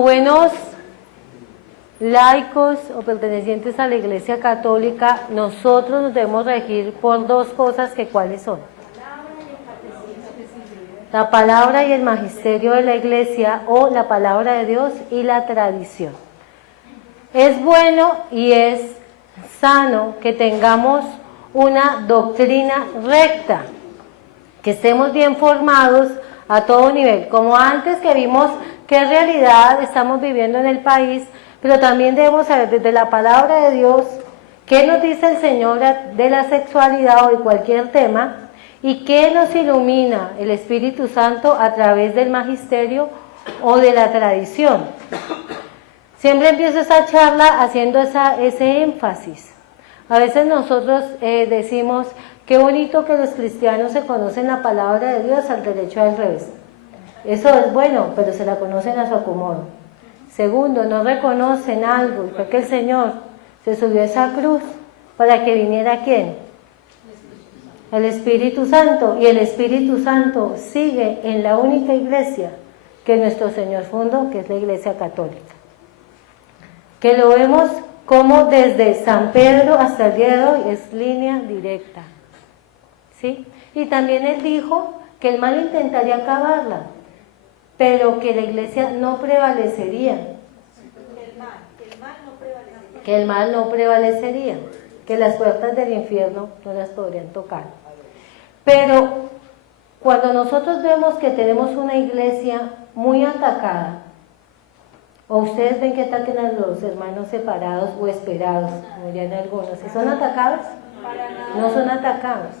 Buenos laicos o pertenecientes a la Iglesia Católica, nosotros nos debemos regir por dos cosas, que ¿cuáles son? La palabra y el magisterio de la Iglesia, o la palabra de Dios y la tradición. Es bueno y es sano que tengamos una doctrina recta, que estemos bien formados a todo nivel, como antes que vimos qué realidad estamos viviendo en el país, pero también debemos saber desde la palabra de Dios qué nos dice el Señor de la sexualidad o de cualquier tema, y qué nos ilumina el Espíritu Santo a través del magisterio o de la tradición. Siempre empiezo esa charla haciendo ese énfasis. A veces nosotros decimos, qué bonito que los cristianos se conocen la palabra de Dios al derecho al revés. Eso es bueno, pero se la conocen a su acomodo. Segundo, no reconocen algo, y fue que el Señor se subió a esa cruz para que viniera ¿quién? El Espíritu Santo, y el Espíritu Santo sigue en la única iglesia que nuestro Señor fundó, que es la Iglesia Católica. Que lo vemos como desde San Pedro hasta el día de hoy es línea directa. ¿Sí? Y también Él dijo que el mal intentaría acabarla, pero que la iglesia no prevalecería. Que el mal no prevalecería, que las puertas del infierno no las podrían tocar. Pero cuando nosotros vemos que tenemos una iglesia muy atacada, o ustedes ven que ataquen a los hermanos separados o esperados, como dirían algunos, ¿si son atacados? No son atacados.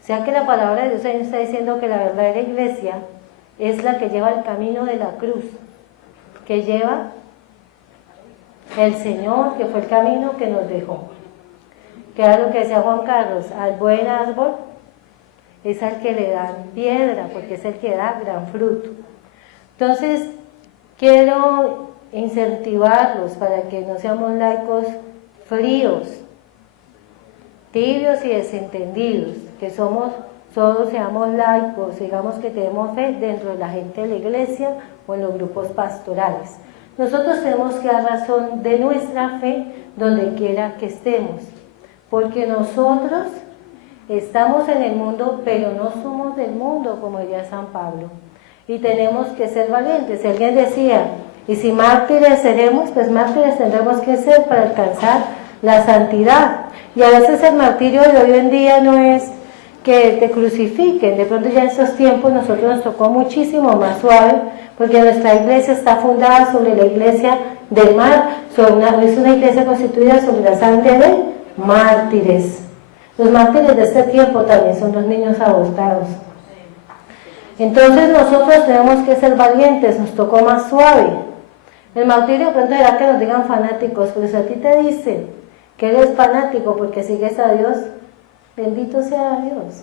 O sea que la palabra de Dios ahí está diciendo que la verdadera iglesia es la que lleva el camino de la cruz, que lleva el Señor, que fue el camino que nos dejó. Que era lo que decía Juan Carlos, al buen árbol es al que le dan piedra, porque es el que da gran fruto. Entonces, quiero incentivarlos para que no seamos laicos fríos, tibios y desentendidos, que todos seamos laicos, digamos que tenemos fe dentro de la gente de la iglesia o en los grupos pastorales. Nosotros tenemos que dar razón de nuestra fe donde quiera que estemos, porque nosotros estamos en el mundo, pero no somos del mundo, como diría San Pablo, y tenemos que ser valientes. Si alguien decía, y si mártires seremos, pues mártires tendremos que ser para alcanzar la santidad. Y a veces el martirio de hoy en día no es que te crucifiquen, de pronto ya en esos tiempos nosotros nos tocó muchísimo más suave, porque nuestra iglesia está fundada sobre la iglesia del mar, es una iglesia constituida sobre la sangre de mártires. Los mártires de este tiempo también son los niños abortados. Entonces nosotros tenemos que ser valientes, nos tocó más suave. El martirio de pronto era que nos digan fanáticos, pero si a ti te dicen que eres fanático porque sigues a Dios, bendito sea Dios.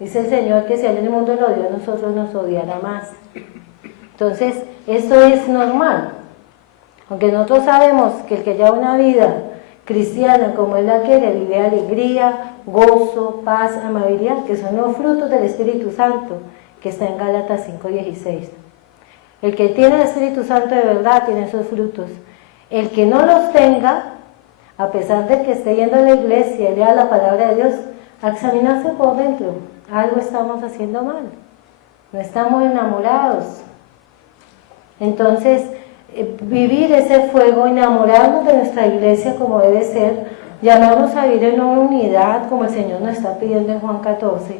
Dice el Señor que si en el mundo lo odió, a nosotros nos odiará más. Entonces, esto es normal. Aunque nosotros sabemos que el que lleva una vida cristiana como Él la quiere, vive alegría, gozo, paz, amabilidad, que son los frutos del Espíritu Santo, que está en Gálatas 5:16. El que tiene el Espíritu Santo de verdad tiene esos frutos. El que no los tenga, a pesar de que esté yendo a la iglesia y lea la palabra de Dios, a examinarse por dentro. Algo estamos haciendo mal. No estamos enamorados. Entonces, vivir ese fuego, enamorarnos de nuestra iglesia como debe ser, llamarnos a vivir en una unidad como el Señor nos está pidiendo en Juan 14,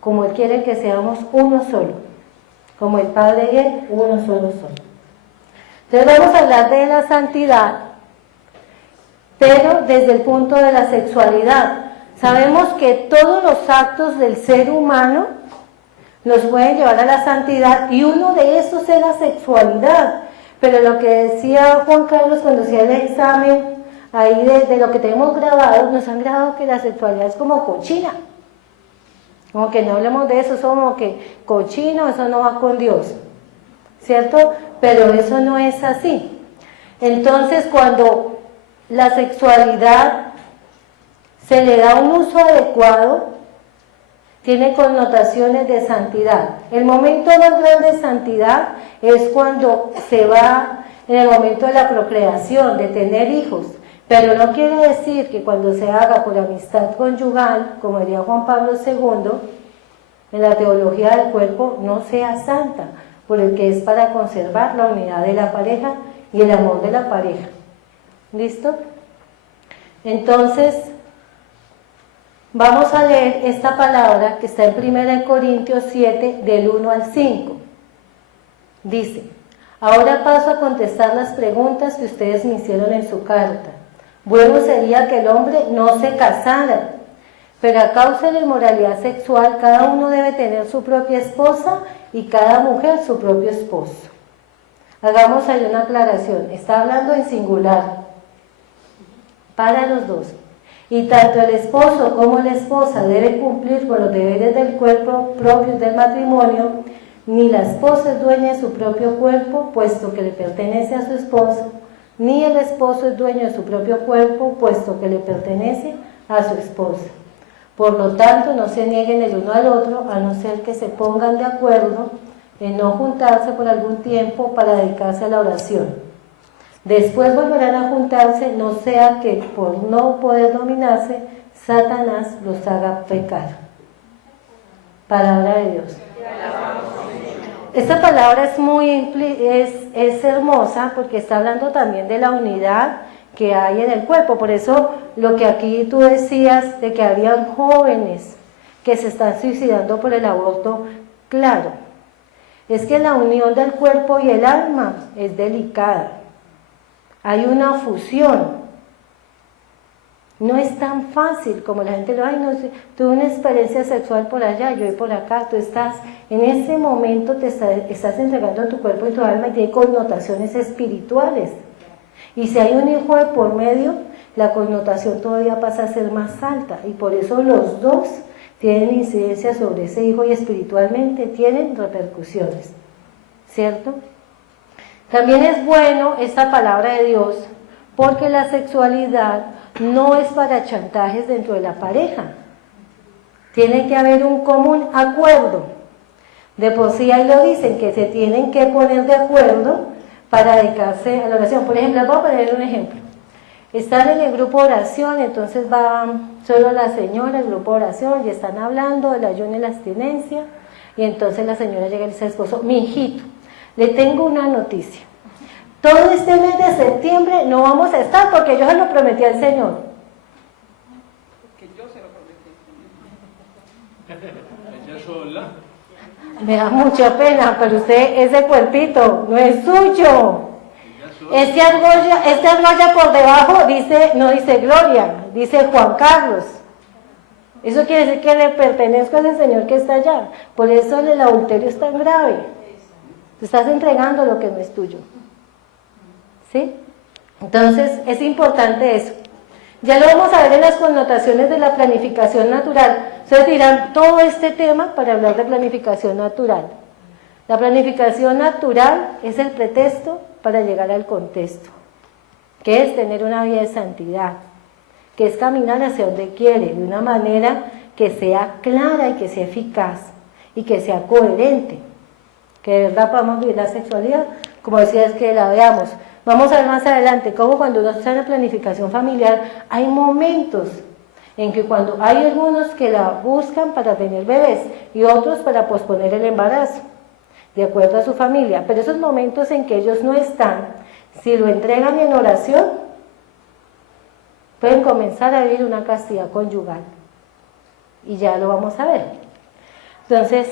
como Él quiere que seamos uno solo, como el Padre y Él, uno solo son. Entonces vamos a hablar de la santidad, pero desde el punto de la sexualidad. Sabemos que todos los actos del ser humano nos pueden llevar a la santidad, y uno de esos es la sexualidad. Pero lo que decía Juan Carlos cuando hacía el examen, ahí de lo que tenemos grabado, nos han grabado que la sexualidad es como cochina. Como que no hablemos de eso, somos como que cochino, eso no va con Dios, ¿cierto? Pero eso no es así. Entonces, cuando la sexualidad se le da un uso adecuado, tiene connotaciones de santidad. El momento más grande de santidad es cuando se va en el momento de la procreación, de tener hijos. Pero no quiere decir que cuando se haga por amistad conyugal, como diría Juan Pablo II, en la teología del cuerpo, no sea santa, por el que es para conservar la unidad de la pareja y el amor de la pareja. ¿Listo? Entonces, vamos a leer esta palabra que está en 1 Corintios 7, del 1 al 5. Dice: ahora paso a contestar las preguntas que ustedes me hicieron en su carta. Bueno sería que el hombre no se casara, pero a causa de la inmoralidad sexual, cada uno debe tener su propia esposa y cada mujer su propio esposo. Hagamos ahí una aclaración. Está hablando en singular, para los dos. Y tanto el esposo como la esposa deben cumplir con los deberes del cuerpo propios del matrimonio. Ni la esposa es dueña de su propio cuerpo, puesto que le pertenece a su esposo, ni el esposo es dueño de su propio cuerpo, puesto que le pertenece a su esposa. Por lo tanto, no se nieguen el uno al otro, a no ser que se pongan de acuerdo en no juntarse por algún tiempo para dedicarse a la oración. Después volverán a juntarse, no sea que por no poder dominarse, Satanás los haga pecar. Palabra de Dios. Esta palabra es hermosa porque está hablando también de la unidad que hay en el cuerpo. Por eso lo que aquí tú decías de que habían jóvenes que se están suicidando por el aborto, claro, es que la unión del cuerpo y el alma es delicada. Hay una fusión. No es tan fácil como la gente lo ay, no sé, tuve una experiencia sexual por allá, yo voy por acá. Tú estás, en ese momento te estás entregando tu cuerpo y tu alma y tiene connotaciones espirituales. Y si hay un hijo de por medio, la connotación todavía pasa a ser más alta. Y por eso los dos tienen incidencia sobre ese hijo y espiritualmente tienen repercusiones. ¿Cierto? También es bueno esta palabra de Dios porque la sexualidad no es para chantajes dentro de la pareja. Tiene que haber un común acuerdo. De por sí ahí lo dicen, que se tienen que poner de acuerdo para dedicarse a la oración. Por ejemplo, voy a poner un ejemplo. Están en el grupo de oración, entonces va solo la señora, el grupo de oración, y están hablando del ayuno y la abstinencia, y entonces la señora llega y le dice al esposo: mi hijito, le tengo una noticia. Todo este mes de septiembre no vamos a estar porque yo se lo prometí al Señor. Porque yo se lo prometí. ¿Ella sola? Me da mucha pena, pero usted, ese cuerpito no es suyo. Este argolla por debajo dice, no dice Gloria, dice Juan Carlos. Eso quiere decir que le pertenezco a ese Señor que está allá. Por eso el adulterio es tan grave. Te estás entregando lo que no es tuyo. ¿Sí? Entonces es importante eso. Ya lo vamos a ver en las connotaciones de la planificación natural. Ustedes dirán todo este tema para hablar de planificación natural. La planificación natural es el pretexto para llegar al contexto, que es tener una vida de santidad, que es caminar hacia donde quiere, de una manera que sea clara y que sea eficaz y que sea coherente, que de verdad podamos vivir la sexualidad, como decía, es que la veamos. Vamos a ver más adelante cómo cuando uno está en la planificación familiar hay momentos en que cuando hay algunos que la buscan para tener bebés y otros para posponer el embarazo, de acuerdo a su familia, pero esos momentos en que ellos no están, si lo entregan en oración, pueden comenzar a vivir una castidad conyugal, y ya lo vamos a ver. Entonces,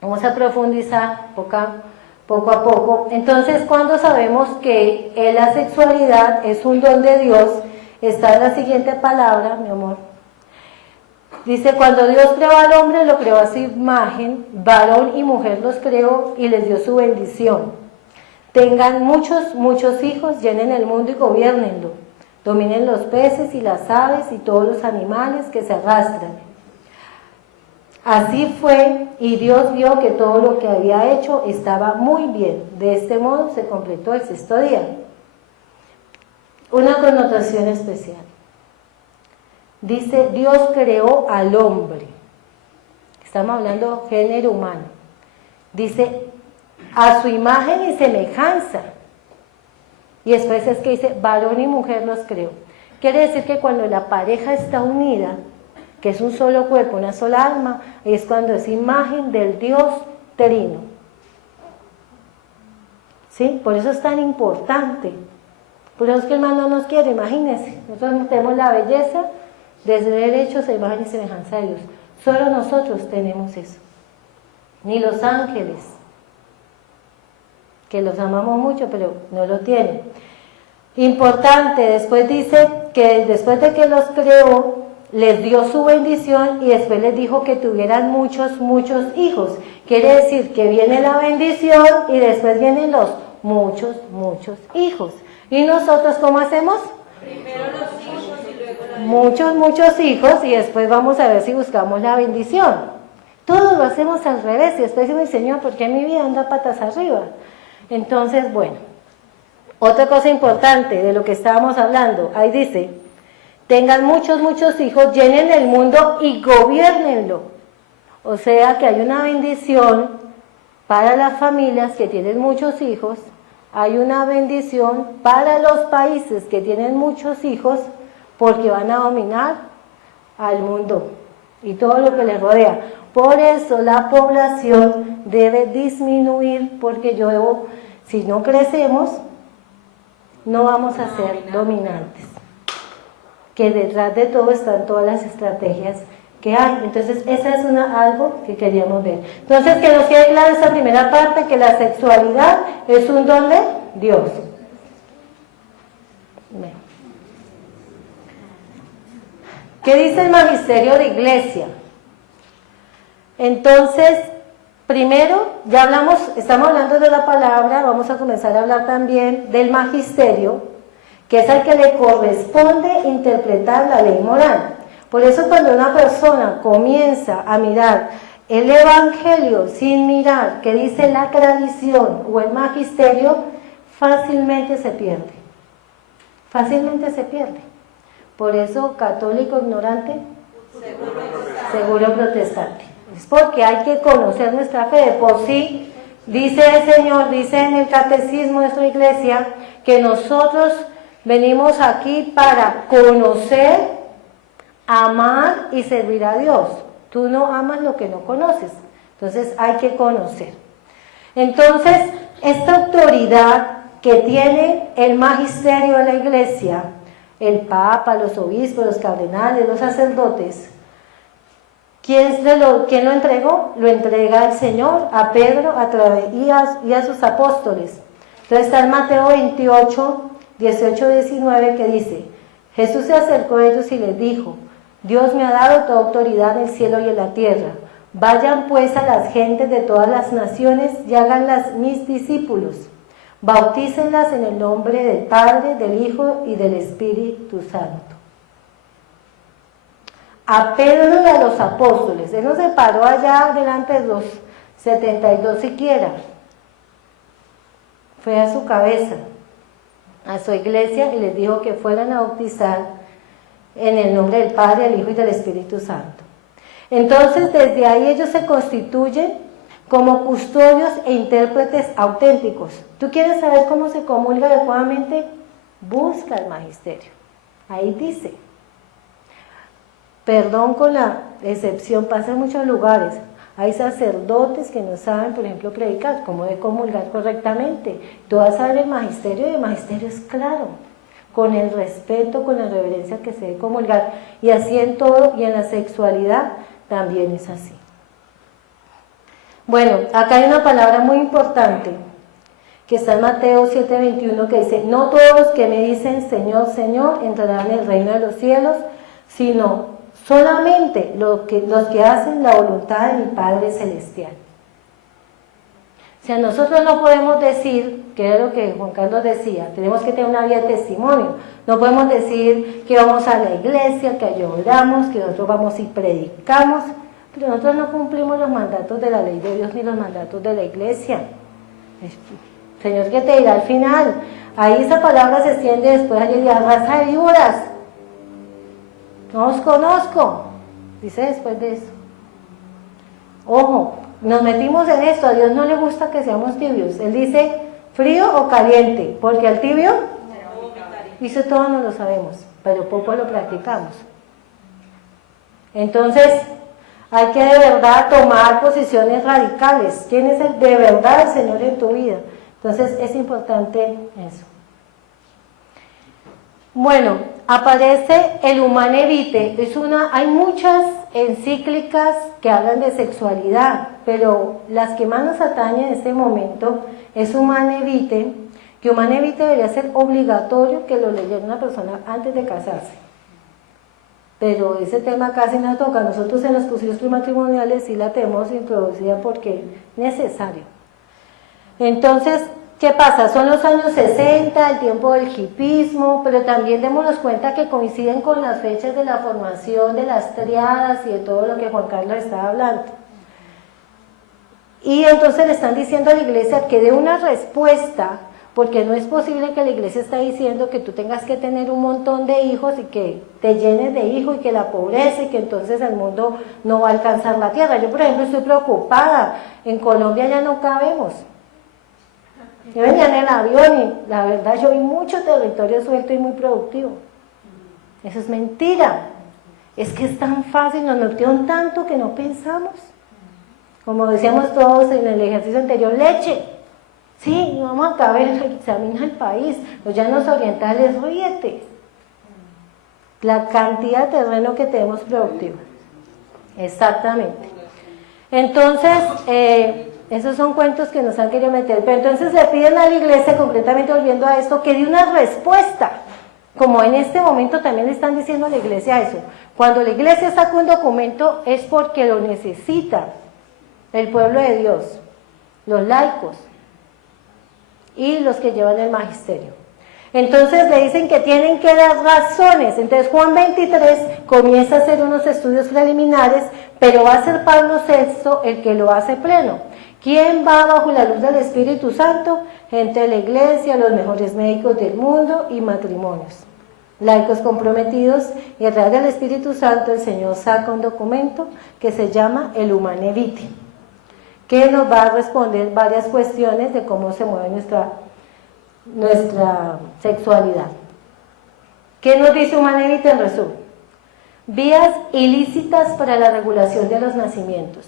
vamos a profundizar poco a poco. Entonces, ¿cuándo sabemos que la sexualidad es un don de Dios? Está en la siguiente palabra, mi amor. Dice: cuando Dios creó al hombre, lo creó a su imagen, varón y mujer los creó y les dio su bendición. Tengan muchos hijos, llenen el mundo y gobiernenlo. Dominen los peces y las aves y todos los animales que se arrastran. Así fue, y Dios vio que todo lo que había hecho estaba muy bien. De este modo se completó el sexto día. Una connotación especial. Dice: Dios creó al hombre. estamos hablando género humano. Dice, a su imagen y semejanza. Y después es que dice, varón y mujer los creó. Quiere decir que cuando la pareja está unida, que es un solo cuerpo, una sola alma, es cuando es imagen del Dios trino. ¿Sí? Por eso es tan importante. Por eso es que el hermano nos quiere, imagínense. Nosotros tenemos la belleza de ser hechos a imagen y semejanza de Dios. Solo nosotros tenemos eso. Ni los ángeles, que los amamos mucho, pero no lo tienen. Importante, después dice que después de que los creó, les dio su bendición y después les dijo que tuvieran muchos hijos. Quiere decir que viene la bendición y después vienen los muchos hijos. ¿Y nosotros cómo hacemos? Primero los hijos y luego la Muchos hijos y después vamos a ver si buscamos la bendición. Todos lo hacemos al revés y después decimos, Señor, ¿por qué mi vida anda patas arriba? Entonces, bueno, otra cosa importante de lo que estábamos hablando, ahí dice, tengan muchos hijos, llenen el mundo y gobiernenlo. O sea que hay una bendición para las familias que tienen muchos hijos, hay una bendición para los países que tienen muchos hijos, porque van a dominar al mundo y todo lo que les rodea. Por eso la población debe disminuir, porque si no crecemos, no vamos a ser dominantes. Que detrás de todo están todas las estrategias que hay. Entonces, esa es algo que queríamos ver. Entonces, que nos quede claro esta primera parte, que la sexualidad es un don de Dios. Bien. ¿Qué dice el magisterio de iglesia? Entonces, primero, ya estamos hablando de la palabra, vamos a comenzar a hablar también del magisterio, que es al que le corresponde interpretar la ley moral. Por eso cuando una persona comienza a mirar el evangelio sin mirar qué dice la tradición o el magisterio, fácilmente se pierde. Fácilmente se pierde. Por eso, católico ignorante, seguro protestante. Es porque hay que conocer nuestra fe. De por sí, dice el Señor, dice en el catecismo de nuestra iglesia, que nosotros venimos aquí para conocer, amar y servir a Dios. Tú no amas lo que no conoces. Entonces hay que conocer. Entonces, esta autoridad que tiene el magisterio de la iglesia, el Papa, los obispos, los cardenales, los sacerdotes, ¿quién lo entregó? Lo entrega el Señor a Pedro y a sus apóstoles. Entonces está en Mateo 28, 18, 19 que dice, Jesús se acercó a ellos y les dijo, Dios me ha dado toda autoridad en el cielo y en la tierra. Vayan pues a las gentes de todas las naciones y háganlas mis discípulos. Bautícenlas en el nombre del Padre, del Hijo y del Espíritu Santo. A Pedro y a los apóstoles, él no se paró allá delante de los 72 siquiera. Fue a su cabeza, a su iglesia, y les dijo que fueran a bautizar en el nombre del Padre, del Hijo y del Espíritu Santo. Entonces, desde ahí ellos se constituyen como custodios e intérpretes auténticos. ¿Tú quieres saber cómo se comulga adecuadamente? Busca el magisterio. Ahí dice. Perdón con la excepción, pasa en muchos lugares. Hay sacerdotes que no saben, por ejemplo, predicar, cómo de comulgar correctamente. Tú vas a ver el magisterio y el magisterio es claro, con el respeto, con la reverencia que se debe comulgar. Y así en todo, y en la sexualidad también es así. Bueno, acá hay una palabra muy importante, que está en Mateo 7:21, que dice, no todos los que me dicen Señor, Señor, entrarán en el reino de los cielos, sino solamente los que hacen la voluntad de mi Padre Celestial. O sea, nosotros no podemos decir, que era lo que Juan Carlos decía, tenemos que tener una vida de testimonio. No podemos decir que vamos a la iglesia, que lloramos, que nosotros vamos y predicamos, pero nosotros no cumplimos los mandatos de la ley de Dios ni los mandatos de la iglesia. Señor, ¿qué te dirá al final? Ahí esa palabra se extiende después allí, la raza de víboras. No os conozco, dice después de eso. Ojo, nos metimos en esto, a Dios no le gusta que seamos tibios. Él dice frío o caliente, porque al tibio, dice todo no lo sabemos, pero poco lo practicamos. Entonces, hay que de verdad tomar posiciones radicales. ¿Quién es de verdad el Señor en tu vida? Entonces, es importante eso. Bueno, aparece el Humanae Vitae. Hay muchas encíclicas que hablan de sexualidad, pero las que más nos atañen en este momento es Humanae Vitae, que Humanae Vitae debería ser obligatorio que lo leyera una persona antes de casarse. Pero ese tema casi no toca. Nosotros en los cursillos prematrimoniales sí la tenemos introducida porque es necesario. Entonces, ¿qué pasa? Son los años 60, el tiempo del hipismo, pero también démonos cuenta que coinciden con las fechas de la formación de las triadas y de todo lo que Juan Carlos estaba hablando. Y entonces le están diciendo a la iglesia que dé una respuesta, porque no es posible que la iglesia está diciendo que tú tengas que tener un montón de hijos y que te llenes de hijos y que la pobreza y que entonces el mundo no va a alcanzar la tierra. Yo, por ejemplo, estoy preocupada. En Colombia ya no cabemos. Yo venía en el avión y la verdad yo vi mucho territorio suelto y muy productivo. Eso es mentira. Es que es tan fácil, nos metieron tanto que no pensamos. Como decíamos todos en el ejercicio anterior, leche. Sí, vamos a caber, examina el país. Los llanos orientales, ríete. La cantidad de terreno que tenemos productivo. Exactamente. Entonces, esos son cuentos que nos han querido meter, pero entonces le piden a la iglesia, concretamente volviendo a esto, que dé una respuesta, como en este momento también le están diciendo a la iglesia eso. Cuando la iglesia saca un documento es porque lo necesita el pueblo de Dios, los laicos y los que llevan el magisterio. Entonces le dicen que tienen que dar razones. Entonces Juan 23 comienza a hacer unos estudios preliminares, pero va a ser Pablo VI el que lo hace pleno. ¿Quién va bajo la luz del Espíritu Santo? Gente de la iglesia, los mejores médicos del mundo y matrimonios. Laicos comprometidos, y a través del Espíritu Santo el Señor saca un documento que se llama el Humanae Vitae, que nos va a responder varias cuestiones de cómo se mueve nuestra sexualidad. ¿Qué nos dice Humanae Vitae en resumen? Vías ilícitas para la regulación de los nacimientos.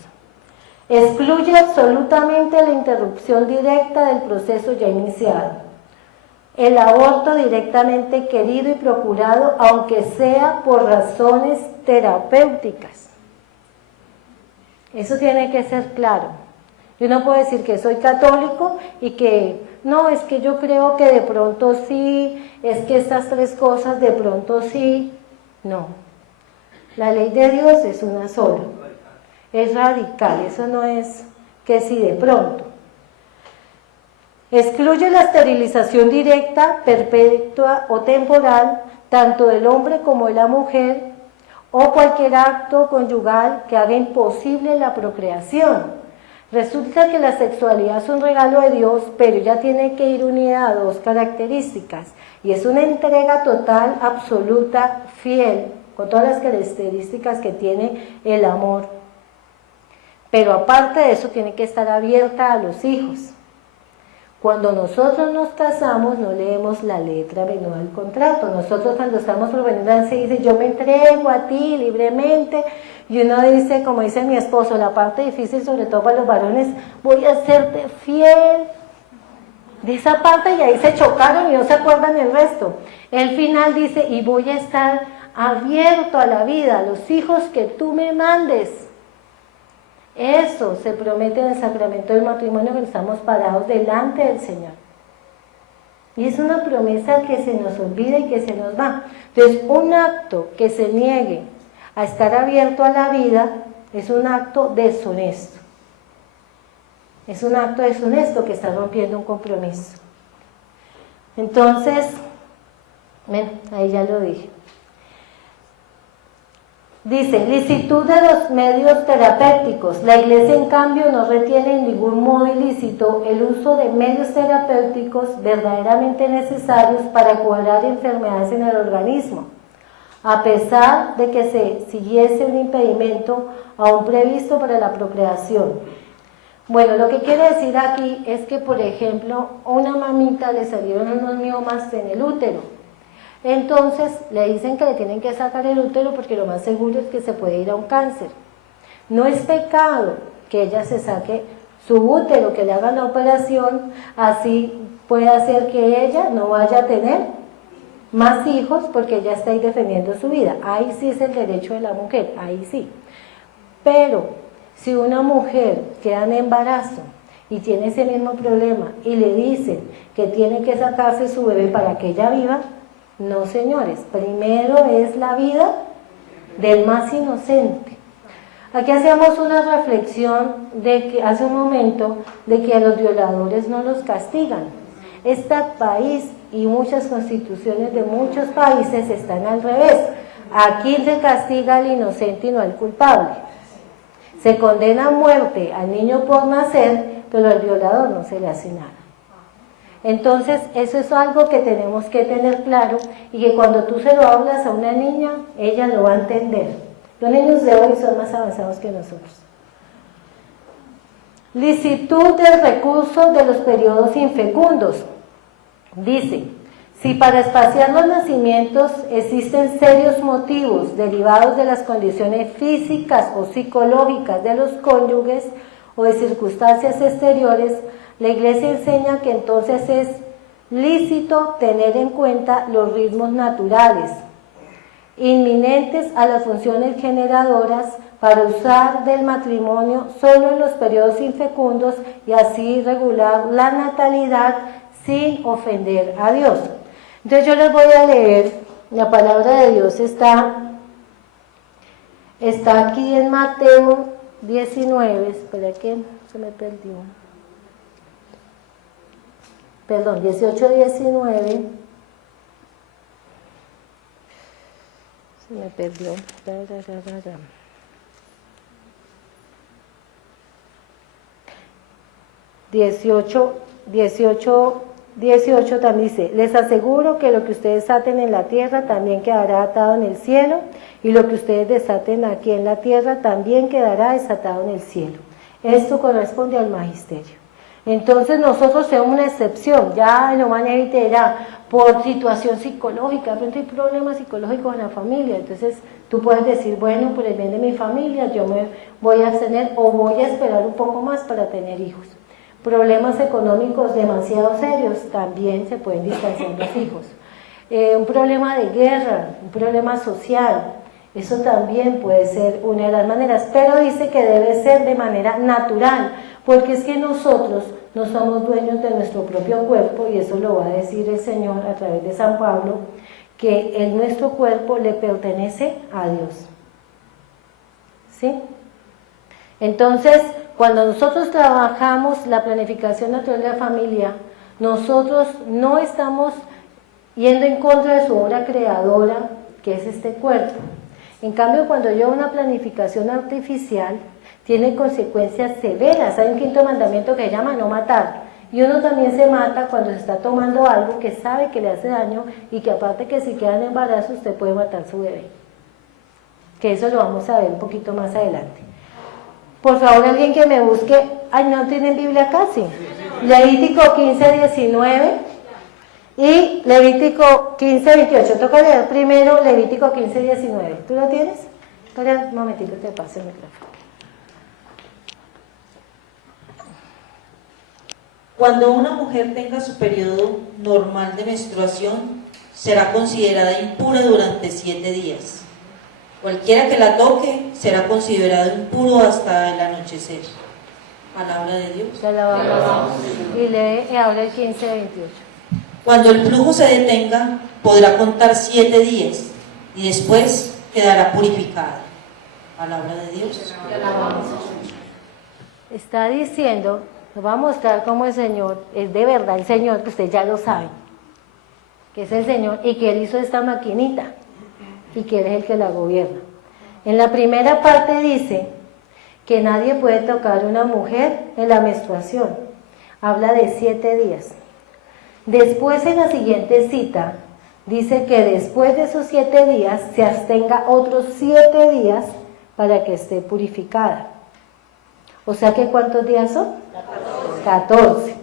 Excluye absolutamente la interrupción directa del proceso ya iniciado. El aborto directamente querido y procurado, aunque sea por razones terapéuticas. Eso tiene que ser claro. Yo no puedo decir que soy católico y que no, es que yo creo que de pronto sí, es que estas tres cosas de pronto sí. No. La ley de Dios es una sola. Es radical, eso no es que si de pronto. Excluye la esterilización directa, perpetua o temporal, tanto del hombre como de la mujer, o cualquier acto conyugal que haga imposible la procreación. Resulta que la sexualidad es un regalo de Dios, pero ya tiene que ir unida a dos características, y es una entrega total, absoluta, fiel, con todas las características que tiene el amor. Pero aparte de eso tiene que estar abierta a los hijos. Cuando nosotros nos casamos no leemos la letra menor del contrato. Nosotros cuando estamos por venir se dice yo me entrego a ti libremente, y uno dice, como dice mi esposo, la parte difícil sobre todo para los varones, voy a serte fiel. De esa parte y ahí se chocaron y no se acuerdan el resto. El final dice, y voy a estar abierto a la vida, a los hijos que tú me mandes. Eso se promete en el sacramento del matrimonio, que estamos parados delante del Señor. Y es una promesa que se nos olvida y que se nos va. Entonces, un acto que se niegue a estar abierto a la vida es un acto deshonesto. Es un acto deshonesto que está rompiendo un compromiso. Entonces, bueno, ahí ya lo dije. Dice, licitud de los medios terapéuticos. La Iglesia, en cambio, no retiene en ningún modo ilícito el uso de medios terapéuticos verdaderamente necesarios para curar enfermedades en el organismo, a pesar de que se siguiese un impedimento aún previsto para la procreación. Bueno, lo que quiere decir aquí es que, por ejemplo, a una mamita le salieron unos miomas en el útero. Entonces le dicen que le tienen que sacar el útero porque lo más seguro es que se puede ir a un cáncer. No es pecado que ella se saque su útero, que le hagan la operación, así puede hacer que ella no vaya a tener más hijos porque ella está ahí defendiendo su vida. Ahí sí es el derecho de la mujer, ahí sí. Pero si una mujer queda en embarazo y tiene ese mismo problema y le dicen que tiene que sacarse su bebé para que ella viva, no, señores, primero es la vida del más inocente. Aquí hacíamos una reflexión de que hace un momento de que a los violadores no los castigan. Este país y muchas constituciones de muchos países están al revés. Aquí se castiga al inocente y no al culpable. Se condena a muerte al niño por nacer, pero al violador no se le hace nada. Entonces, eso es algo que tenemos que tener claro y que cuando tú se lo hablas a una niña, ella lo va a entender. Los niños de hoy son más avanzados que nosotros. Licitud del recurso de los periodos infecundos. Dice, si para espaciar los nacimientos existen serios motivos derivados de las condiciones físicas o psicológicas de los cónyuges o de circunstancias exteriores, la Iglesia enseña que entonces es lícito tener en cuenta los ritmos naturales, inminentes a las funciones generadoras, para usar del matrimonio solo en los periodos infecundos y así regular la natalidad sin ofender a Dios. Entonces yo les voy a leer, la palabra de Dios está aquí en Mateo 19, espera que se me perdió. Perdón, 18:19. Se me perdió. 18 también dice, les aseguro que lo que ustedes aten en la tierra también quedará atado en el cielo, y lo que ustedes desaten aquí en la tierra también quedará desatado en el cielo. Esto corresponde al magisterio. Entonces nosotros somos una excepción, ya en Humanevite era por situación psicológica, de pronto hay problemas psicológicos en la familia, entonces tú puedes decir, bueno, por el bien de mi familia yo me voy a abstener o voy a esperar un poco más para tener hijos. Problemas económicos demasiado serios, también se pueden distanciar los hijos. Un problema de guerra, un problema social, eso también puede ser una de las maneras, pero dice que debe ser de manera natural, porque es que nosotros no somos dueños de nuestro propio cuerpo, y eso lo va a decir el Señor a través de San Pablo, que nuestro cuerpo le pertenece a Dios. ¿Sí? Entonces, cuando nosotros trabajamos la planificación natural de la familia, nosotros no estamos yendo en contra de su obra creadora, que es este cuerpo. En cambio, cuando yo hago una planificación artificial, tiene consecuencias severas. Hay un quinto mandamiento que se llama no matar. Y uno también se mata cuando se está tomando algo que sabe que le hace daño y que aparte que si queda en embarazo usted puede matar a su bebé. Que eso lo vamos a ver un poquito más adelante. Por favor, alguien que me busque. Ay, ¿no tienen Biblia casi? Levítico 15:19 y Levítico 15:28. Toca leer primero Levítico 15:19. ¿Tú lo tienes? Espera un momentito, te paso el micrófono. Cuando una mujer tenga su periodo normal de menstruación, será considerada impura durante 7 días. Cualquiera que la toque será considerado impuro hasta el anochecer. Palabra de Dios. Y lee y habla el 15:28. Cuando el flujo se detenga, podrá contar 7 días y después quedará purificada. Palabra de Dios. Está diciendo, nos va a mostrar cómo el Señor es de verdad el Señor, que ustedes ya lo saben, que es el Señor y que Él hizo esta maquinita y que Él es el que la gobierna. En la primera parte dice que nadie puede tocar a una mujer en la menstruación. Habla de 7 días. Después, en la siguiente cita, dice que después de esos 7 días se abstenga otros 7 días para que esté purificada. O sea que ¿cuántos días son? 14.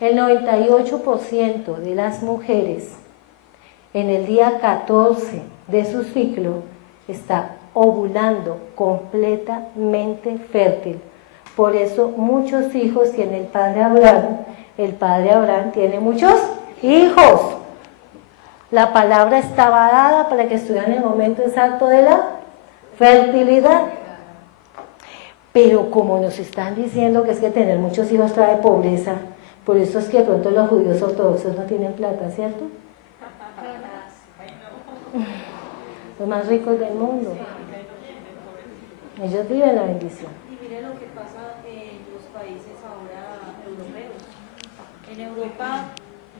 El 98% de las mujeres en el día 14 de su ciclo está ovulando, completamente fértil. Por eso muchos hijos tiene el padre Abraham. El padre Abraham tiene muchos hijos. La palabra estaba dada para que estuvieran en el momento exacto de la fertilidad. Pero como nos están diciendo que es que tener muchos hijos trae pobreza, por eso es que de pronto los judíos ortodoxos no tienen plata, ¿cierto? Los más ricos del mundo. Ellos viven la bendición. Y mire lo que pasa en los países ahora europeos. En Europa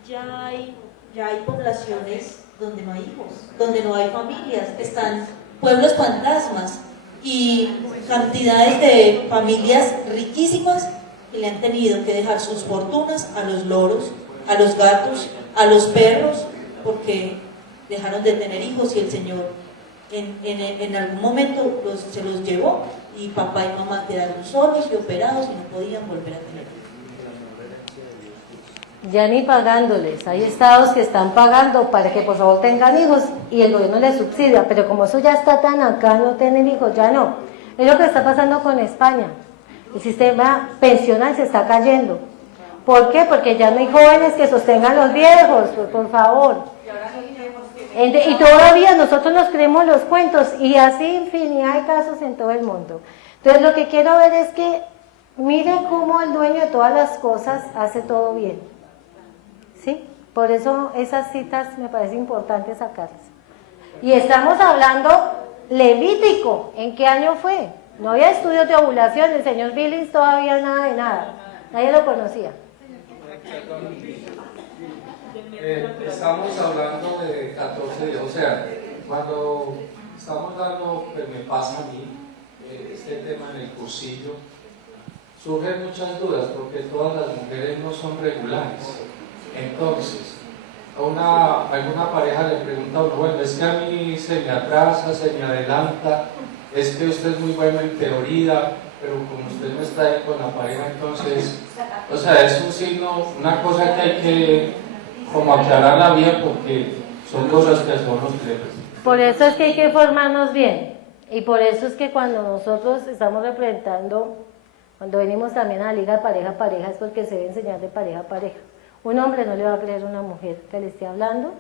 Ya hay poblaciones donde no hay hijos, donde no hay familias, están pueblos fantasmas y cantidades de familias riquísimas que le han tenido que dejar sus fortunas a los loros, a los gatos, a los perros, porque dejaron de tener hijos y el Señor en algún momento se los llevó y papá y mamá quedaron solos y operados y no podían volver a tener hijos. Ya ni pagándoles, hay estados que están pagando para que por favor tengan hijos y el gobierno les subsidia, pero como eso ya está tan acá, no tienen hijos, ya no. Es lo que está pasando con España. El sistema pensional se está cayendo. ¿Por qué? Porque ya no hay jóvenes que sostengan los viejos, pues, por favor. Y todavía nosotros nos creemos los cuentos y así infinidad de casos en todo el mundo. Entonces lo que quiero ver es que mire cómo el dueño de todas las cosas hace todo bien. ¿Sí? Por eso esas citas me parece importante sacarlas. Y estamos hablando Levítico. ¿En qué año fue? No había estudios de ovulación, el señor Billings todavía nada de nada. Nadie lo conocía. Estamos hablando de 14 días, o sea, cuando estamos dando, pues me pasa a mí, este tema en el cursillo, surgen muchas dudas porque todas las mujeres no son regulares. Entonces, alguna pareja le pregunta a uno, bueno, es que a mí se me atrasa, se me adelanta, es que usted es muy bueno en teoría, pero como usted no está ahí con la pareja, entonces, o sea, es un signo, una cosa que hay que como aclararla bien porque son cosas que son los tres. Por eso es que hay que formarnos bien y por eso es que cuando nosotros estamos representando, cuando venimos también a la liga pareja a pareja, es porque se debe enseñar de pareja a pareja. Un hombre no le va a creer a una mujer que le esté hablando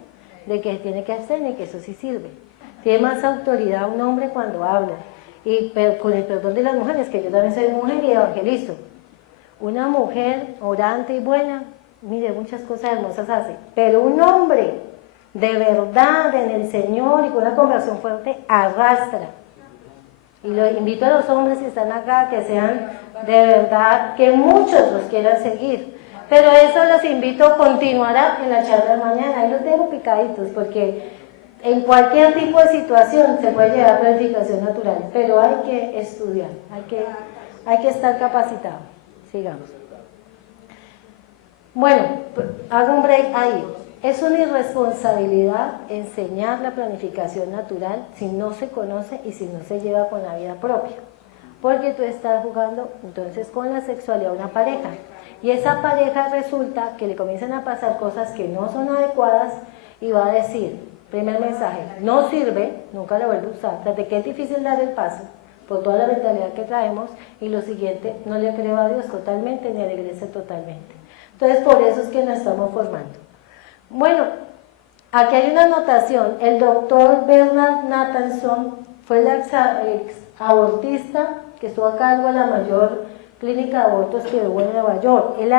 de que tiene que hacer y que eso sí sirve. Tiene más autoridad un hombre cuando habla. Y con el perdón de las mujeres, que yo también soy mujer y evangelizo. Una mujer orante y buena, mire, muchas cosas hermosas hace. Pero un hombre de verdad en el Señor y con una conversión fuerte, arrastra. Y lo invito a los hombres que están acá, que sean de verdad, que muchos los quieran seguir. Pero eso los invito, continuará en la charla de mañana. Ahí los dejo picaditos, porque en cualquier tipo de situación se puede llegar a planificación natural, pero hay que estudiar, hay que estar capacitado. Sigamos. Bueno, hago un break ahí. Es una irresponsabilidad enseñar la planificación natural si no se conoce y si no se lleva con la vida propia, porque tú estás jugando entonces con la sexualidad de una pareja. Y esa pareja resulta que le comienzan a pasar cosas que no son adecuadas y va a decir, primer mensaje, no sirve, nunca lo vuelvo a usar, desde que es difícil dar el paso por toda la mentalidad que traemos, y lo siguiente, no le creo a Dios totalmente ni a la iglesia totalmente. Entonces por eso es que nos estamos formando. Bueno, aquí hay una anotación, el doctor Bernard Nathanson fue el ex abortista que estuvo a cargo de la mayor clínica de abortos que hubo en Nueva York. Él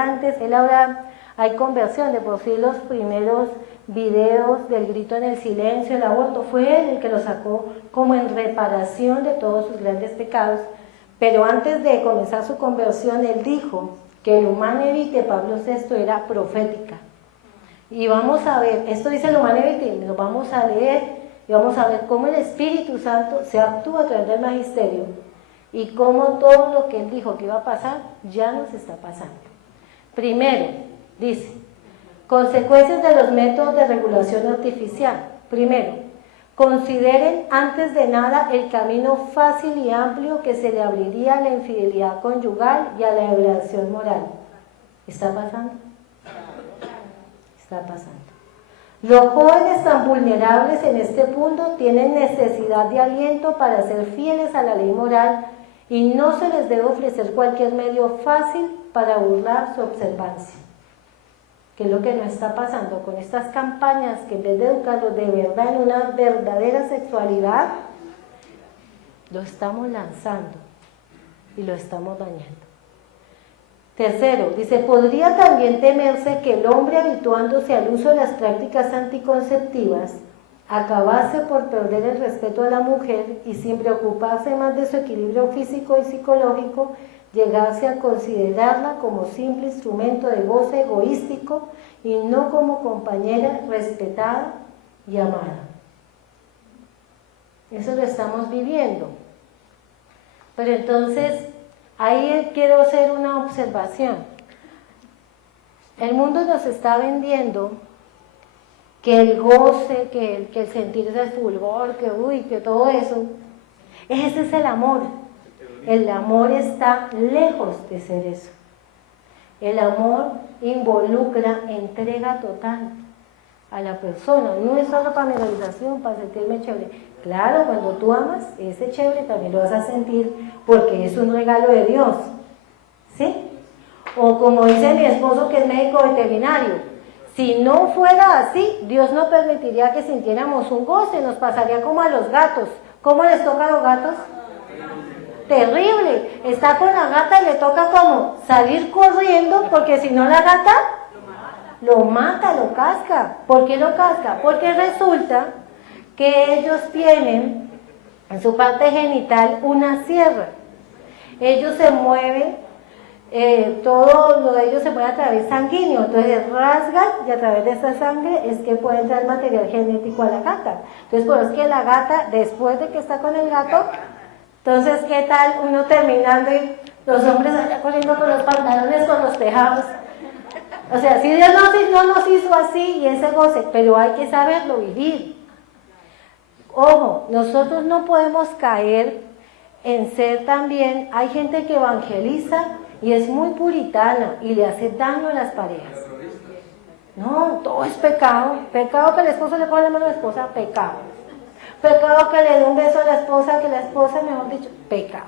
ahora hay conversión, de por sí los primeros videos del grito en el silencio, el aborto, fue él el que lo sacó como en reparación de todos sus grandes pecados. Pero antes de comenzar su conversión, él dijo que el Humanae Vitae de Pablo VI era profética. Y vamos a ver, esto dice el Humanae Vitae, lo vamos a leer y vamos a ver cómo el Espíritu Santo se actúa a través del magisterio y cómo todo lo que él dijo que iba a pasar, ya nos está pasando. Primero, dice, Consecuencias de los métodos de regulación artificial. Primero, consideren antes de nada el camino fácil y amplio que se le abriría a la infidelidad conyugal y a la degradación moral. ¿Está pasando? Está pasando. Los jóvenes tan vulnerables en este punto tienen necesidad de aliento para ser fieles a la ley moral y no se les debe ofrecer cualquier medio fácil para burlar su observancia. ¿Qué es lo que nos está pasando con estas campañas que en vez de educarlos de verdad en una verdadera sexualidad, lo estamos lanzando y lo estamos dañando? Tercero, dice, podría también temerse que el hombre habituándose al uso de las prácticas anticonceptivas acabase por perder el respeto a la mujer y sin preocuparse más de su equilibrio físico y psicológico, llegase a considerarla como simple instrumento de goce egoístico y no como compañera respetada y amada. Eso lo estamos viviendo. Pero entonces, ahí quiero hacer una observación. El mundo nos está vendiendo que el goce, que el sentirse el fulgor, que todo eso, ese es el amor. El amor está lejos de ser eso. El amor involucra entrega total a la persona. No es solo para mi realización, para sentirme chévere. Claro, cuando tú amas, ese chévere también lo vas a sentir porque es un regalo de Dios. ¿Sí? O como dice mi esposo que es médico veterinario, si no fuera así, Dios no permitiría que sintiéramos un goce, nos pasaría como a los gatos. ¿Cómo les toca a los gatos? Terrible, está con la gata y le toca como salir corriendo porque si no la gata lo mata, lo casca. ¿Por qué lo casca? Porque resulta que ellos tienen en su parte genital una sierra. Ellos se mueven, todo lo de ellos se mueve a través sanguíneo, entonces rasgan y a través de esa sangre es que puede entrar material genético a la gata. Entonces por eso es que la gata, después de que está con el gato, entonces, ¿qué tal uno terminando y los hombres allá corriendo con los pantalones, con los tejados? O sea, si Dios no nos hizo así y ese goce, pero hay que saberlo vivir. Ojo, nosotros no podemos caer en ser también, hay gente que evangeliza y es muy puritana y le hace daño a las parejas. No, todo es pecado. Pecado que el esposo le pone la mano a la esposa, pecado. Pecado que le dé un beso a la esposa, que la esposa, mejor dicho, pecado.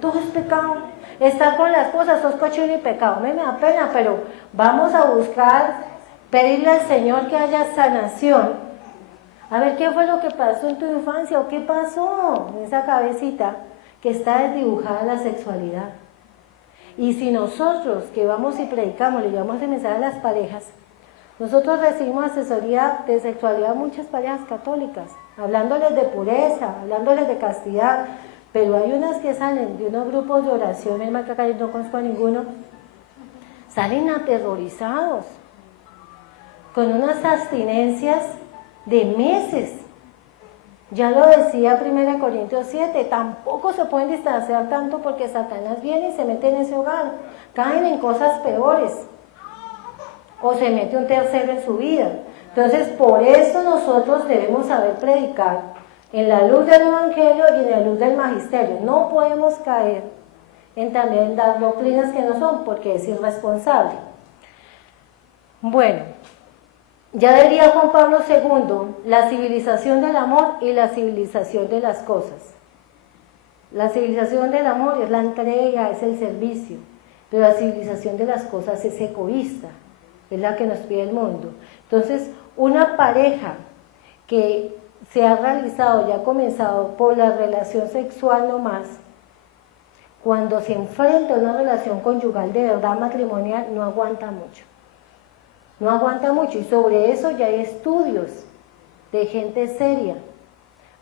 Todo es pecado. Estar con la esposa, sos cochino y pecado. A mí me da pena, pero vamos a buscar, pedirle al Señor que haya sanación. A ver qué fue lo que pasó en tu infancia o qué pasó en esa cabecita que está desdibujada la sexualidad. Y si nosotros que vamos y predicamos, le llevamos el mensaje a las parejas, nosotros recibimos asesoría de sexualidad a muchas parejas católicas, hablándoles de pureza, hablándoles de castidad, pero hay unas que salen de unos grupos de oración, el acá no conozco a ninguno, salen aterrorizados, con unas abstinencias de meses. Ya lo decía 1 Corintios 7, tampoco se pueden distanciar tanto porque Satanás viene y se mete en ese hogar, caen en cosas peores. O se mete un tercero en su vida. Entonces, por eso nosotros debemos saber predicar en la luz del Evangelio y en la luz del Magisterio. No podemos caer en también dar doctrinas que no son, porque es irresponsable. Bueno, ya diría Juan Pablo II, la civilización del amor y la civilización de las cosas. La civilización del amor es la entrega, es el servicio, pero la civilización de las cosas es egoísta. Es la que nos pide el mundo. Entonces, una pareja que se ha realizado y ha comenzado por la relación sexual nomás, cuando se enfrenta a una relación conyugal de verdad matrimonial, no aguanta mucho. No aguanta mucho. Y sobre eso ya hay estudios de gente seria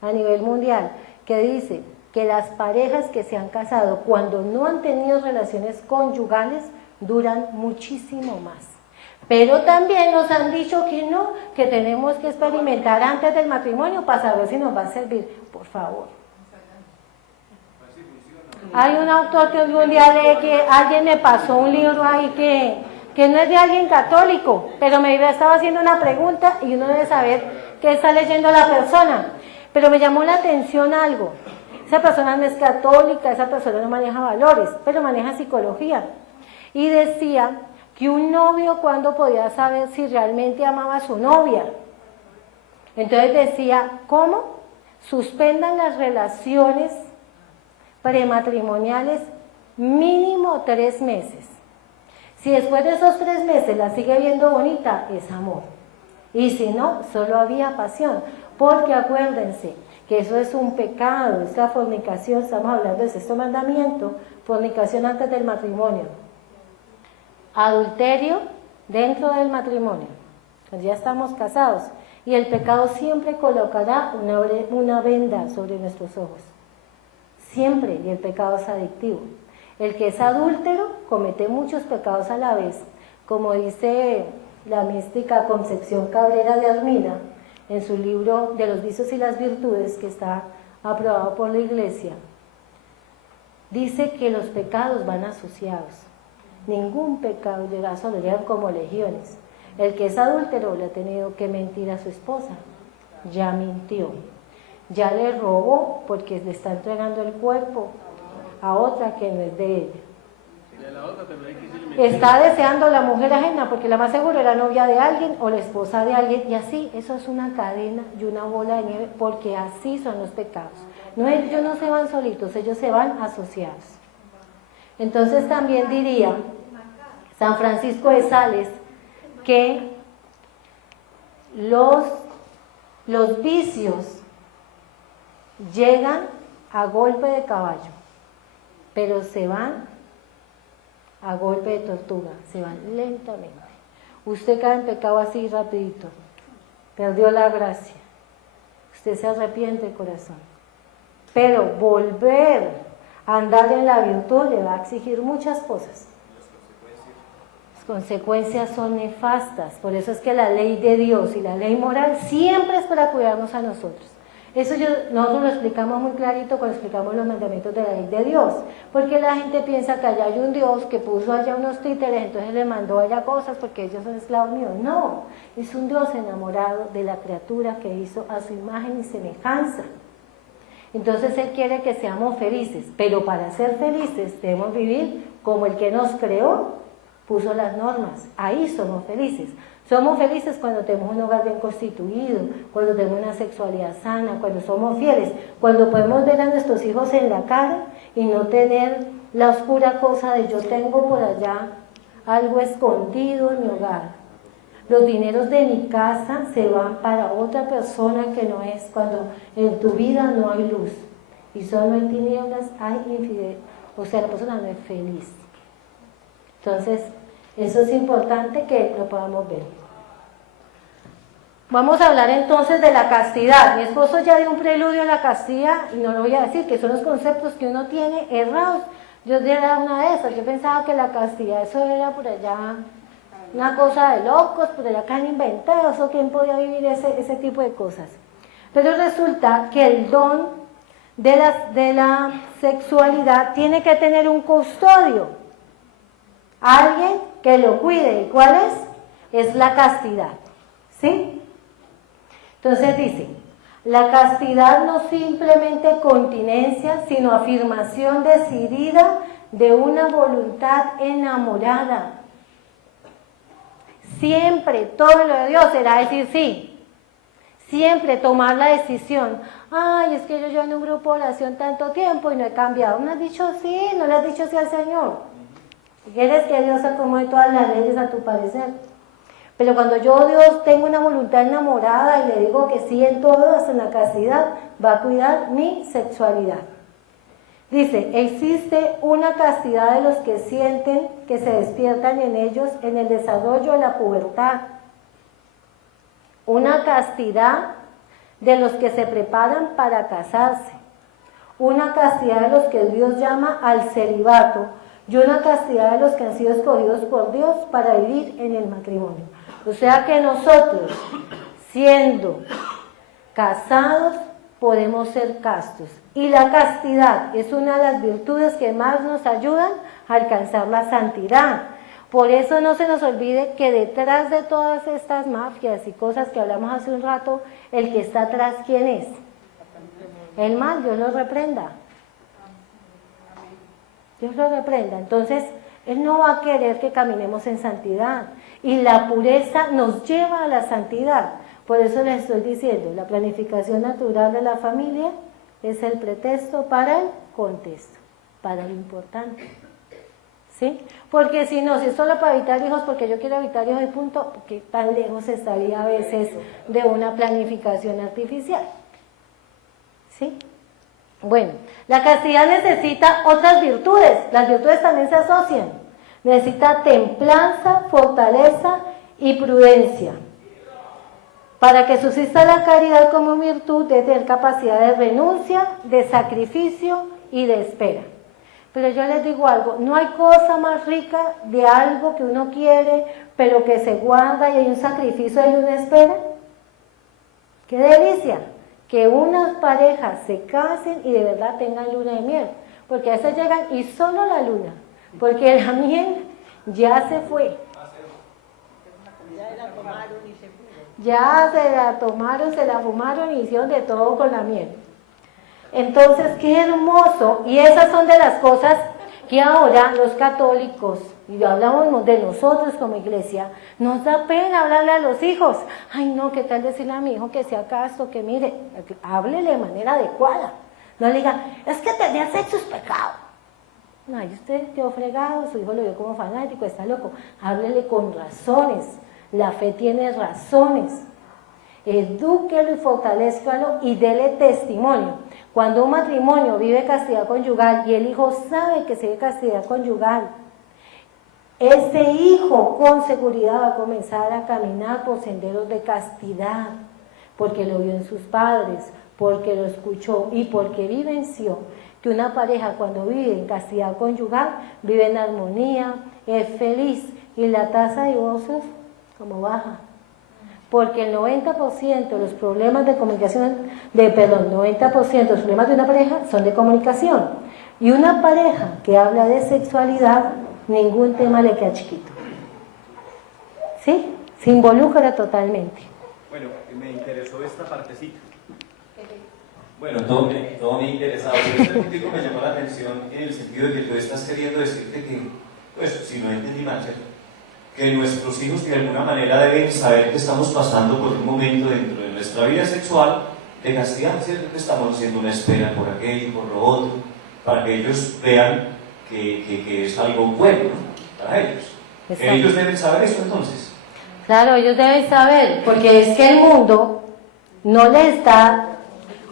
a nivel mundial que dice que las parejas que se han casado cuando no han tenido relaciones conyugales duran muchísimo más. Pero también nos han dicho que no, que tenemos que experimentar antes del matrimonio para saber si nos va a servir. Por favor. Hay un autor que un día leí que alguien me pasó un libro ahí que no es de alguien católico, pero me estaba haciendo una pregunta y uno debe saber qué está leyendo la persona. Pero me llamó la atención algo. Esa persona no es católica, esa persona no maneja valores, pero maneja psicología. Y decía que un novio, ¿cuándo podía saber si realmente amaba a su novia? Entonces decía, ¿cómo? Suspendan las relaciones prematrimoniales mínimo 3 meses. Si después de esos 3 meses la sigue viendo bonita, es amor. Y si no, solo había pasión. Porque acuérdense que eso es un pecado, es la fornicación, estamos hablando del 6º mandamiento, fornicación antes del matrimonio. Adulterio dentro del matrimonio, pues ya estamos casados. Y el pecado siempre colocará una venda sobre nuestros ojos. Siempre, y el pecado es adictivo. El que es adúltero comete muchos pecados a la vez, como dice la mística Concepción Cabrera de Armida, en su libro de los vicios y las virtudes, que está aprobado por la Iglesia. Dice que los pecados van asociados. Ningún pecado llega solo, llegan como legiones. El que es adúltero le ha tenido que mentir a su esposa. Ya mintió. Ya le robó porque le está entregando el cuerpo a otra que no es de ella. Está deseando la mujer ajena porque la más seguro era novia de alguien o la esposa de alguien, y así, eso es una cadena y una bola de nieve, porque así son los pecados. No, ellos no se van solitos, ellos se van asociados. Entonces también diría San Francisco de Sales que los vicios llegan a golpe de caballo, pero se van a golpe de tortuga, se van lentamente. Usted cae en pecado así rapidito, perdió la gracia, usted se arrepiente de corazón, pero volver a andar en la virtud le va a exigir muchas cosas. Las consecuencias son nefastas, por eso es que la ley de Dios y la ley moral siempre es para cuidarnos a nosotros. Eso nosotros lo explicamos muy clarito cuando explicamos los mandamientos de la ley de Dios, porque la gente piensa que allá hay un Dios que puso allá unos títeres, entonces le mandó allá cosas porque ellos son esclavos míos. No, es un Dios enamorado de la criatura que hizo a su imagen y semejanza. Entonces Él quiere que seamos felices, pero para ser felices debemos vivir como el que nos creó puso las normas. Ahí somos felices. Somos felices cuando tenemos un hogar bien constituido, cuando tenemos una sexualidad sana, cuando somos fieles, cuando podemos ver a nuestros hijos en la cara y no tener la oscura cosa de yo tengo por allá algo escondido en mi hogar. Los dineros de mi casa se van para otra persona que no es, cuando en tu vida no hay luz y solo hay tinieblas, hay infidelidad, o sea, la persona no es feliz. Entonces, eso es importante que lo podamos ver. Vamos a hablar entonces de la castidad. Mi esposo ya dio un preludio a la castidad y no lo voy a decir, que son los conceptos que uno tiene errados. Yo era una de esas, yo pensaba que la castidad, eso era por allá una cosa de locos, por allá que han inventado, eso quién podía vivir ese tipo de cosas. Pero resulta que el don de la sexualidad tiene que tener un custodio, alguien que lo cuide. ¿Y cuál es? Es la castidad, ¿sí? Entonces dice, la castidad no simplemente continencia, sino afirmación decidida de una voluntad enamorada. Siempre todo lo de Dios será decir sí. Siempre tomar la decisión. Ay, es que yo llevo en un grupo de oración tanto tiempo y no he cambiado. ¿No has dicho sí? ¿No le has dicho sí al Señor? ¿Quieres que Dios acomode todas las leyes a tu parecer? Pero cuando yo, Dios, tengo una voluntad enamorada y le digo que sí en todo, hasta en la castidad, va a cuidar mi sexualidad. Dice, existe una castidad de los que sienten que se despiertan en ellos en el desarrollo de la pubertad. Una castidad de los que se preparan para casarse. Una castidad de los que Dios llama al celibato. Y una castidad de los que han sido escogidos por Dios para vivir en el matrimonio. O sea que nosotros, siendo casados, podemos ser castos. Y la castidad es una de las virtudes que más nos ayudan a alcanzar la santidad. Por eso no se nos olvide que detrás de todas estas mafias y cosas que hablamos hace un rato, el que está atrás, ¿quién es? El mal, Dios lo reprenda. Dios lo reprenda. Entonces, Él no va a querer que caminemos en santidad. Y la pureza nos lleva a la santidad. Por eso les estoy diciendo, la planificación natural de la familia es el pretexto para el contexto, para lo importante. ¿Sí? Porque si no, si es solo para evitar hijos, porque yo quiero evitar hijos y punto, ¿qué tan lejos estaría a veces de una planificación artificial? ¿Sí? Bueno, la castidad necesita otras virtudes, las virtudes también se asocian. Necesita templanza, fortaleza y prudencia. Para que subsista la caridad como virtud, debe tener capacidad de renuncia, de sacrificio y de espera. Pero yo les digo algo, no hay cosa más rica de algo que uno quiere, pero que se guarda y hay un sacrificio y una espera. ¡Qué delicia! Que unas parejas se casen y de verdad tengan luna de miel. Porque a veces llegan y solo la luna, porque la miel ya se fue. Ya se la tomaron, se la fumaron y hicieron de todo con la miel. Entonces, qué hermoso. Y esas son de las cosas que ahora los católicos, y hablamos de nosotros como iglesia, nos da pena hablarle a los hijos. Ay no, ¿qué tal decirle a mi hijo que sea casto, que mire? Háblele de manera adecuada. No le diga, es que tener sexo es pecado. No, y usted quedó fregado, su hijo lo vio como fanático, está loco. Háblele con razones. La fe tiene razones. Edúquelo y fortalézcalo y dele testimonio. Cuando un matrimonio vive castidad conyugal y el hijo sabe que se vive castidad conyugal, ese hijo con seguridad va a comenzar a caminar por senderos de castidad, porque lo vio en sus padres, porque lo escuchó y porque vivenció que una pareja cuando vive en castidad conyugal vive en armonía, es feliz y la tasa de divorcios como baja. Porque el 90% de los problemas de comunicación, 90% de los problemas de una pareja son de comunicación. Y una pareja que habla de sexualidad, ningún tema le queda chiquito. ¿Sí? Se involucra totalmente. Bueno, me interesó esta partecita. Bueno, todo me interesaba, pero este puntico me llamó la atención en el sentido de que tú estás queriendo decirte que, pues, si no entendí mal, ¿cierto? Que nuestros hijos de alguna manera deben saber que estamos pasando por un momento dentro de nuestra vida sexual de castidad, ¿cierto? Que estamos haciendo una espera por aquello, por lo otro, para que ellos vean que es algo bueno, ¿no? Para ellos. Exacto. Ellos deben saber eso entonces. Claro, ellos deben saber, porque es que el mundo no le está,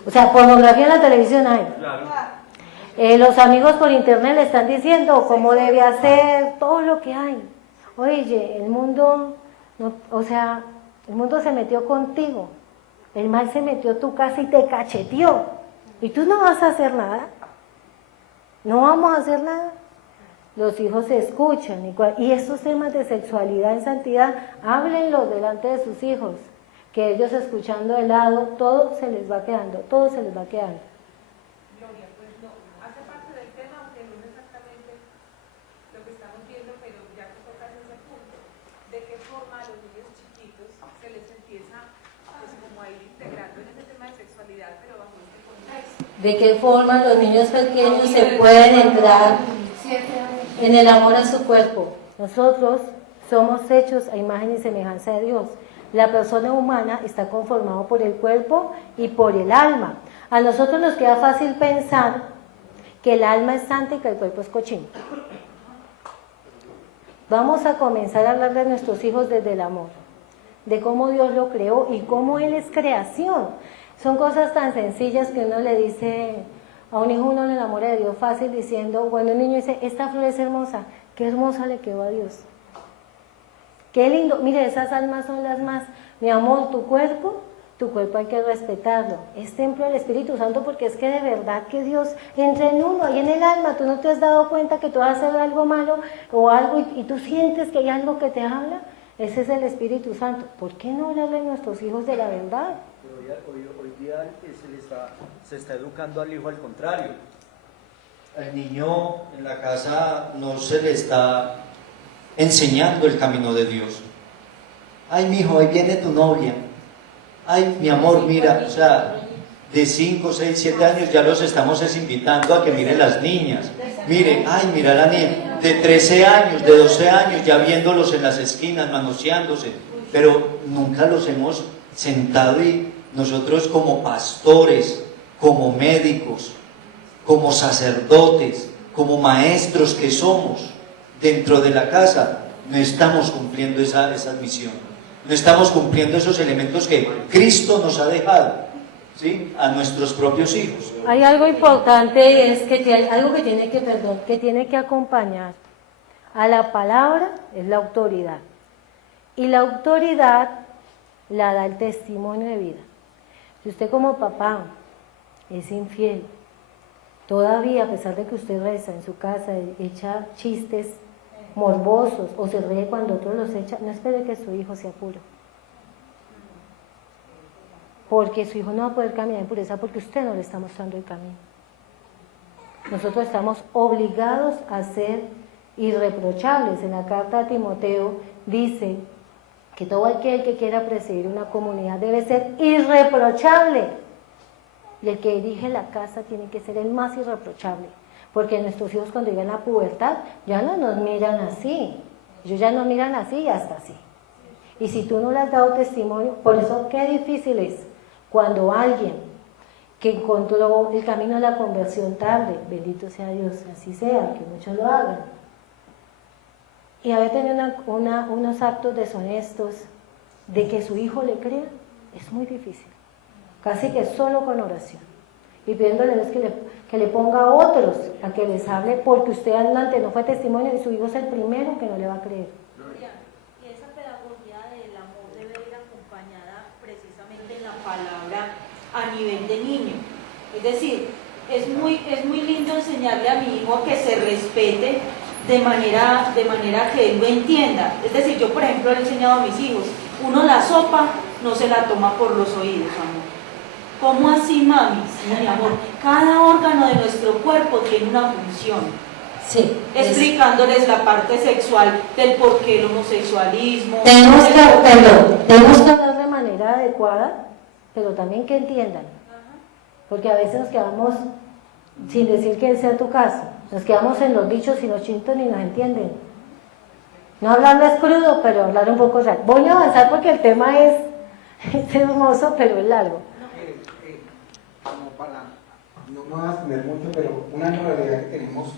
o sea, pornografía en la televisión hay. Claro. Los amigos por internet le están diciendo cómo debe hacer, todo lo que hay. Oye, el mundo, no, o sea, el mundo se metió contigo, el mal se metió a tu casa y te cacheteó, y tú no vas a hacer nada, no vamos a hacer nada. Los hijos se escuchan, y estos temas de sexualidad en santidad, háblenlo delante de sus hijos, que ellos escuchando de lado, todo se les va quedando, todo se les va quedando. Gloria, pues no, hace parte del tema, aunque no es exactamente lo que estamos viendo, pero ya que tocas ese punto, de qué forma a los niños chiquitos se les empieza pues como a ir integrando en ese tema de sexualidad, pero bajo este contexto. De qué forma los niños pequeños se pueden entrar en el amor a su cuerpo. Nosotros somos hechos a imagen y semejanza de Dios. La persona humana está conformada por el cuerpo y por el alma. A nosotros nos queda fácil pensar que el alma es santa y que el cuerpo es cochino. Vamos a comenzar a hablar de nuestros hijos desde el amor, de cómo Dios lo creó y cómo Él es creación. Son cosas tan sencillas que uno le dice a un hijo, uno le enamora de Dios fácil diciendo, bueno, el niño dice, esta flor es hermosa, qué hermosa le quedó a Dios. Qué lindo, mire, esas almas son las más, mi amor, tu cuerpo hay que respetarlo, es templo del Espíritu Santo, porque es que de verdad que Dios entra en uno, ahí en el alma, tú no te has dado cuenta que tú vas a hacer algo malo o algo y tú sientes que hay algo que te habla, ese es el Espíritu Santo. ¿Por qué no hablarle a nuestros hijos de la verdad? Pero hoy día se está educando al hijo al contrario. Al niño en la casa no se le está enseñando el camino de Dios. Ay, mijo, ahí viene tu novia. Ay, mi amor, mira, o sea, de 5, 6, 7 años ya los estamos invitando a que miren las niñas. Mire, ay, mira la niña, de 13 años, de 12 años, ya viéndolos en las esquinas, manoseándose, pero nunca los hemos sentado y nosotros como pastores, como médicos, como sacerdotes, como maestros que somos dentro de la casa, no estamos cumpliendo esa misión, no estamos cumpliendo esos elementos que Cristo nos ha dejado, ¿sí?, a nuestros propios hijos. Hay algo importante y es que algo que tiene que acompañar a la palabra es la autoridad. Y la autoridad la da el testimonio de vida. Si usted como papá es infiel, todavía a pesar de que usted reza en su casa, echa chistes morbosos o se ríe cuando otros los echa, no espere que su hijo sea puro. Porque su hijo no va a poder caminar en pureza porque usted no le está mostrando el camino. Nosotros estamos obligados a ser irreprochables. En la carta a Timoteo dice que todo aquel que quiera presidir una comunidad debe ser irreprochable. Y el que dirige la casa tiene que ser el más irreprochable. Porque nuestros hijos cuando llegan a la pubertad ya no nos miran así. Ellos ya nos miran así y hasta así. Y si tú no le has dado testimonio, por eso qué difícil es cuando alguien que encontró el camino de la conversión tarde, bendito sea Dios, así sea, que muchos lo hagan, y haber tenido unos actos deshonestos de que su hijo le crea, es muy difícil, casi que solo con oración, y pidiéndole a Dios que le ponga a otros a que les hable, porque usted adelante no fue testimonio y su hijo es el primero que no le va a creer. Y esa pedagogía del amor debe ir acompañada precisamente en la palabra a nivel de niño. Es decir, es muy lindo enseñarle a mi hijo a que se respete de manera que él lo entienda. Es decir, yo por ejemplo le he enseñado a mis hijos, uno la sopa no se la toma por los oídos, amor. ¿Cómo así, mami? Sí, mi amor, cada órgano de nuestro cuerpo tiene una función. Sí, explicándoles la parte sexual del por qué el homosexualismo. Tenemos que hablar de manera adecuada, pero también que entiendan. Porque a veces nos quedamos, sin decir que sea tu caso, nos quedamos en los dichos y los chintos ni nos entienden. No hablarles crudo, pero hablar un poco real. Voy a avanzar porque el tema es hermoso, pero es largo. Como para, no me voy a extender mucho, pero una realidad que tenemos,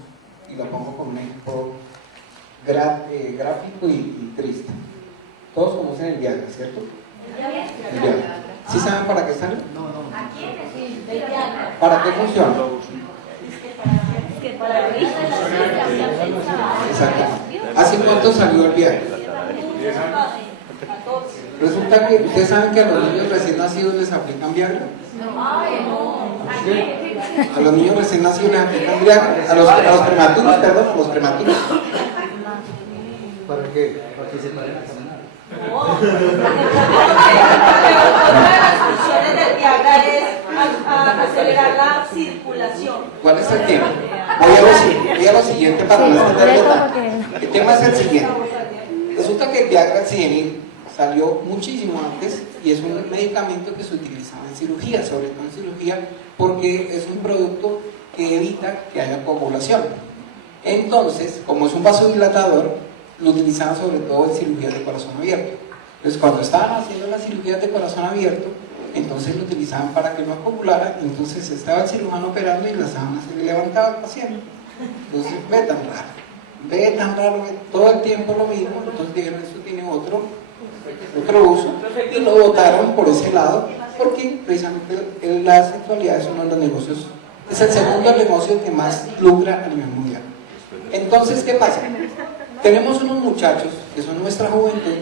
y lo pongo con un ejemplo gráfico y triste. Todos conocen el Viagra, ¿cierto? El Viagra. ¿Sí saben para qué sale? No. ¿Para qué funciona? Exacto. ¿Hace cuánto salió el Viagra? Resulta que ustedes saben que a los niños recién nacidos les aplican Viagra. A los niños recién nacidos les aplican Viagra. A los prematuros, perdón, los prematuros. ¿Para qué? Para que se paren a caminar. Otra de las funciones del Viagra es acelerar la circulación. ¿Cuál es el tema? Voy a lo siguiente para no extenderlo tanto. El tema es el siguiente. Resulta que el Viagra salió muchísimo antes y es un medicamento que se utilizaba en cirugía, sobre todo en cirugía, porque es un producto que evita que haya coagulación. Entonces, como es un vasodilatador, lo utilizaban sobre todo en cirugías de corazón abierto. Entonces, cuando estaban haciendo las cirugías de corazón abierto, entonces lo utilizaban para que no coagulara, entonces estaba el cirujano operando y la sábana se le levantaba al paciente. Entonces, ve tan raro, todo el tiempo lo mismo. Entonces dijeron, eso tiene otro uso, y lo votaron por ese lado, porque precisamente la sexualidad es uno de los negocios, es el segundo negocio que más lucra a nivel mundial. Entonces, ¿qué pasa? Tenemos unos muchachos que son nuestra juventud,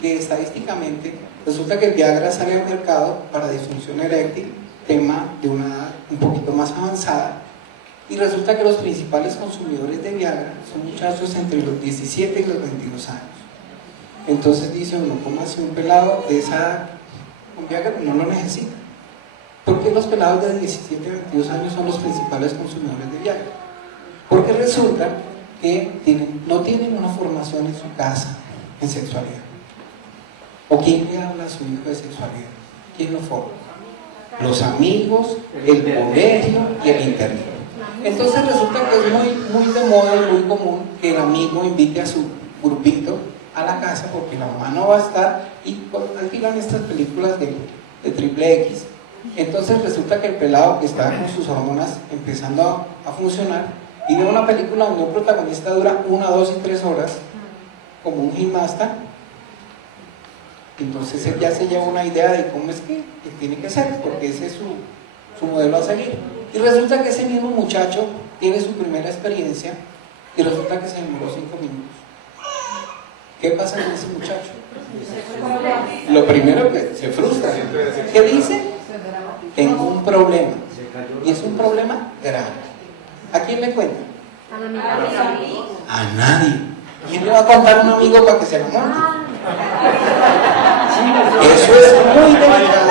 que estadísticamente resulta que el Viagra sale al mercado para disfunción eréctil, tema de una edad un poquito más avanzada, y resulta que los principales consumidores de Viagra son muchachos entre los 17 y los 22 años. Entonces dice uno, ¿cómo así un pelado de esa edad con Viagra no lo necesita? ¿Por qué los pelados de 17 a 22 años son los principales consumidores de Viagra? Porque resulta que no tienen una formación en su casa en sexualidad. ¿O quién le habla a su hijo de sexualidad? ¿Quién lo forma? Los amigos, el colegio y el internet. Entonces resulta que es muy de moda y muy común que el amigo invite a su grupito a la casa porque la mamá no va a estar y alquilan estas películas de triple X. Entonces resulta que el pelado que está con sus hormonas empezando a funcionar y ve una película donde un protagonista dura 1, 2 y 3 horas como un gimnasta. Entonces él ya se lleva una idea de cómo es que tiene que ser, porque ese es su modelo a seguir. Y resulta que ese mismo muchacho tiene su primera experiencia y resulta que se demoró 5 minutos. ¿Qué pasa con ese muchacho? Lo primero que se frustra. ¿Qué dice? Tengo un problema. Y es un problema grave. ¿A quién le cuenta? A nadie. ¿Quién le va a contar a un amigo para que se enamore? Eso es muy delicado.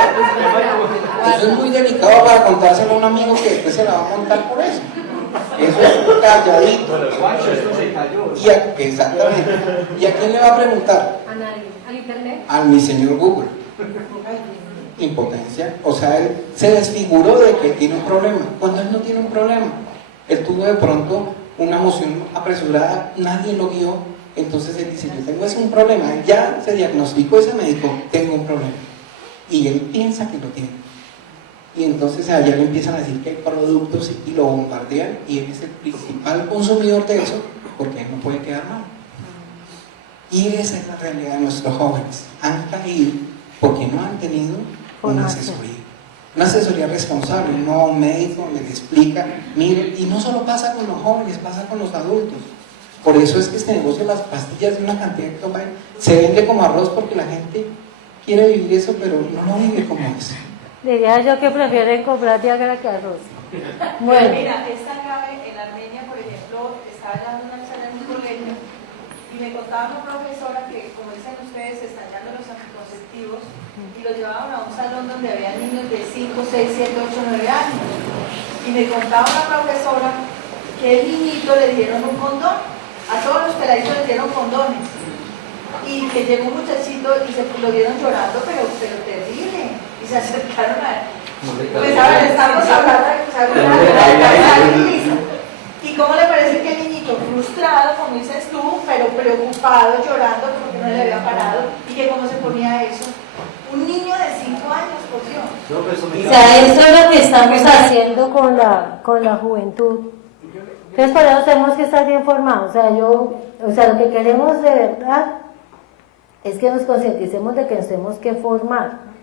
Eso es muy delicado para contárselo a un amigo que después se la va a montar por eso. Eso es calladito. Exactamente. ¿Y a quién le va a preguntar? A nadie. ¿Al internet? A mi señor Google. Impotencia. O sea, él se desfiguró de que tiene un problema. Cuando él no tiene un problema, él tuvo de pronto una emoción apresurada, nadie lo guió. Entonces él dice, yo tengo ese un problema. Él ya se diagnosticó ese médico, tengo un problema. Y él piensa que lo tiene. Y entonces allá le empiezan a decir que hay productos y lo bombardean y él es el principal consumidor de eso porque él no puede quedar mal. Y esa es la realidad de nuestros jóvenes. Han caído porque no han tenido una asesoría responsable, no a un médico les explica, miren, y no solo pasa con los jóvenes, pasa con los adultos. Por eso es que este negocio de las pastillas de una cantidad de toma se vende como arroz porque la gente quiere vivir eso, pero no lo vive como es. Diría yo que prefieren comprar Viagra que arroz. Bueno. Mira, esta grave en Armenia, por ejemplo, estaba dando una charla en un colegio y me contaba una profesora que, como dicen ustedes, están dando los anticonceptivos y los llevaban a un salón donde había niños de 5, 6, 7, 8, 9 años. Y me contaba una profesora que el niñito le dieron un condón, a todos los peladitos les dieron condones. Y que llegó un muchachito y se lo vieron llorando, pero terrible. Y se acercaron a él. Pues a ver, estamos hablando de ¿y cómo le parece que el niñito frustrado, como dices tú, pero preocupado, llorando porque no le había parado, y que cómo se ponía eso? Un niño de 5 años, por Dios. O sea, eso es lo que estamos haciendo con la juventud. Entonces, por eso tenemos que estar bien formados. O sea, lo que queremos de verdad es que nos concienticemos de que nos tenemos que formar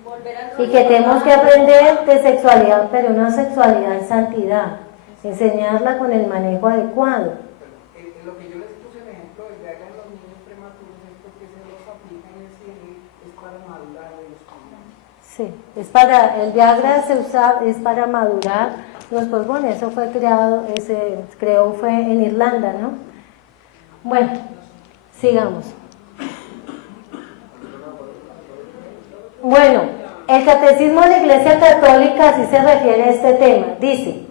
y que tenemos que aprender de sexualidad, pero una sexualidad en santidad, enseñarla con el manejo adecuado. Lo que yo les puse el ejemplo del Viagra en los niños prematuros es porque se los aplican en el CNI, es para madurar los niños. Sí, el Viagra se usa, es para madurar los pulmones. Eso fue fue en Irlanda, ¿no? Bueno, sigamos. Bueno, el Catecismo de la Iglesia Católica así se refiere a este tema. Dice: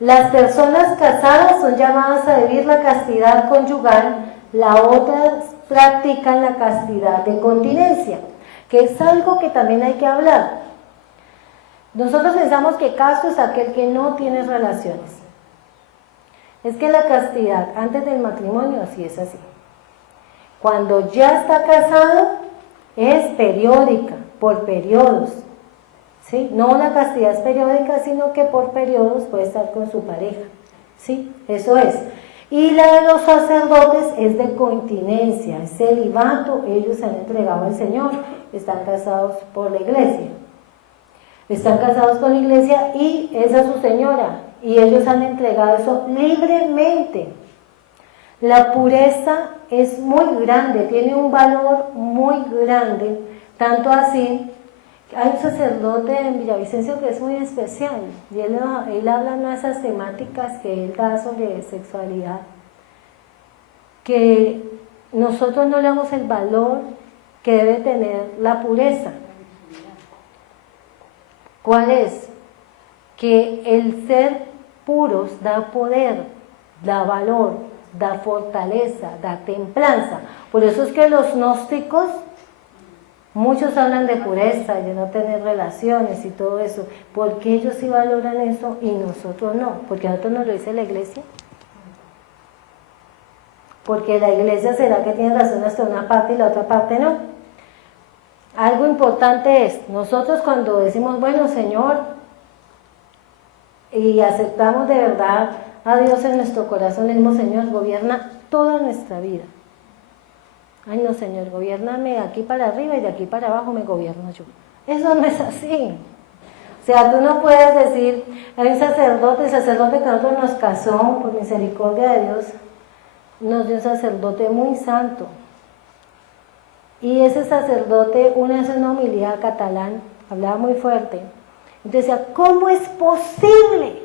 las personas casadas son llamadas a vivir la castidad conyugal, las otras practican la castidad de continencia, que es algo que también hay que hablar. Nosotros pensamos que casto es aquel que no tiene relaciones. Es que la castidad antes del matrimonio así es así. Cuando ya está casado es periódica, por periodos. ¿Sí? No la castidad es periódica, sino que por periodos puede estar con su pareja. ¿Sí? Eso es. Y la de los sacerdotes es de continencia, es celibato. Ellos se han entregado al Señor, están casados por la iglesia. Están casados con la iglesia y esa es su señora. Y ellos han entregado eso libremente. La pureza es muy grande, tiene un valor muy grande. Tanto así, hay un sacerdote en Villavicencio que es muy especial. Y él habla de esas temáticas que él da sobre sexualidad. Que nosotros no le damos el valor que debe tener la pureza. ¿Cuál es? Que el ser puros da poder, da valor, da fortaleza, da templanza. Por eso es que los gnósticos, muchos hablan de pureza, de no tener relaciones y todo eso. ¿Por qué ellos sí valoran eso y nosotros no? Porque a nosotros nos lo dice la iglesia. Porque la iglesia será que tiene razón hasta una parte y la otra parte no. Algo importante es, nosotros cuando decimos, bueno Señor, y aceptamos de verdad a Dios en nuestro corazón, el mismo Señor gobierna toda nuestra vida. Ay no Señor, gobiérname de aquí para arriba y de aquí para abajo me gobierno yo. Eso no es así. O sea, tú no puedes decir, hay un sacerdote, el sacerdote que nosotros nos casó, por misericordia de Dios, nos dio un sacerdote muy santo. Y ese sacerdote, una vez en una homilía catalán, hablaba muy fuerte, entonces decía, ¿cómo es posible?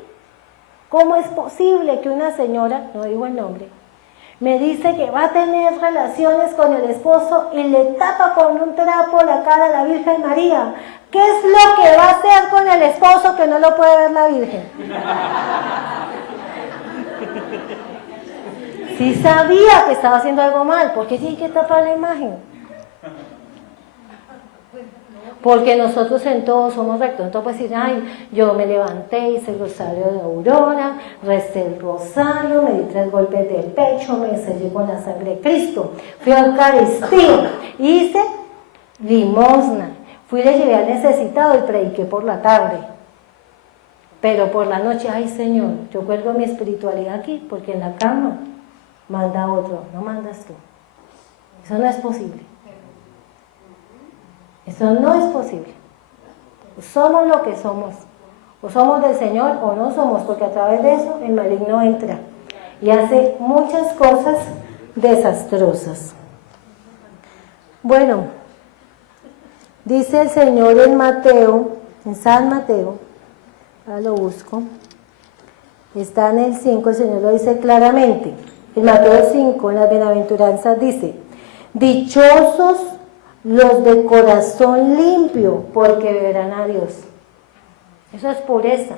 ¿Cómo es posible que una señora, no digo el nombre, me dice que va a tener relaciones con el esposo y le tapa con un trapo la cara a la Virgen María? ¿Qué es lo que va a hacer con el esposo que no lo puede ver la Virgen? Sí sabía que estaba haciendo algo mal, ¿por qué tiene que tapar la imagen? Porque nosotros en todo somos rectos. Entonces puedes decir, ay, yo me levanté, hice el rosario de Aurora, recé el rosario, me di 3 golpes de pecho, me sellé con la sangre de Cristo, fui a Eucaristía, hice limosna, fui y le llevé al necesitado y prediqué por la tarde. Pero por la noche, ay Señor, yo cuelgo mi espiritualidad aquí, porque en la cama manda otro, no mandas tú. Eso no es posible. Eso no es posible. Somos lo que somos. O somos del Señor o no somos, porque a través de eso el maligno entra y hace muchas cosas desastrosas. Bueno, dice el Señor en Mateo, en San Mateo, ahora lo busco, está en el 5, el Señor lo dice claramente. En Mateo 5, en las bienaventuranzas dice, dichosos los de corazón limpio, porque verán a Dios. Eso es pureza.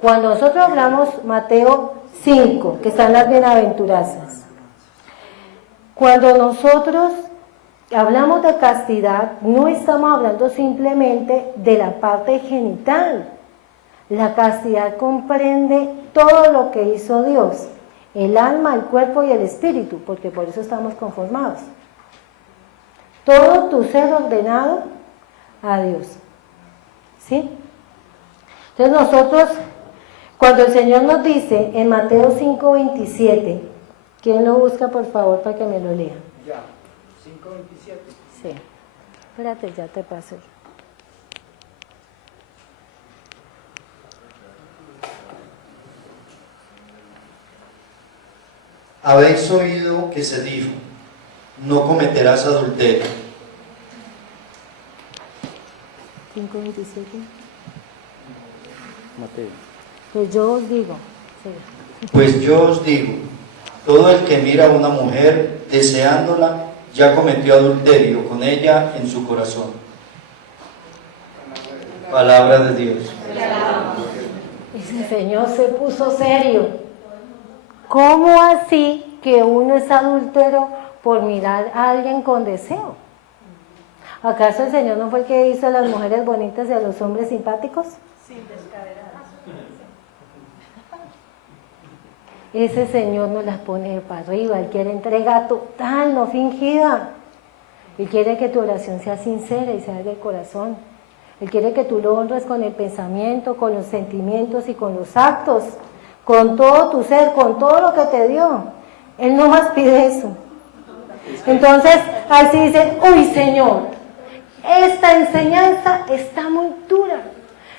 Cuando nosotros hablamos, Mateo 5, que están las bienaventuranzas, cuando nosotros hablamos de castidad, no estamos hablando simplemente de la parte genital. La castidad comprende todo lo que hizo Dios, el alma, el cuerpo y el espíritu, porque por eso estamos conformados. Todo tu ser ordenado a Dios. ¿Sí? Entonces nosotros, cuando el Señor nos dice en Mateo 5:27, ¿quién lo busca por favor para que me lo lea? Ya, 5:27. Sí. Espérate, ya te paso. Habéis oído que se dijo, no cometerás adulterio. 5:27. Mateo. Pues yo os digo. Sí. Pues yo os digo, todo el que mira a una mujer deseándola, ya cometió adulterio con ella en su corazón. Palabra de Dios. Ese Señor se puso serio. ¿Cómo así que uno es adúltero por mirar a alguien con deseo? ¿Acaso el Señor no fue el que hizo a las mujeres bonitas y a los hombres simpáticos? Sin descaderar. Ese Señor nos las pone para arriba. Él quiere entrega total, no fingida. Él quiere que tu oración sea sincera y sea del corazón. Él quiere que tú lo honres con el pensamiento, con los sentimientos y con los actos, con todo tu ser, con todo lo que te dio. Él no más pide eso. Entonces, ahí sí dicen, uy Señor, esta enseñanza está muy dura.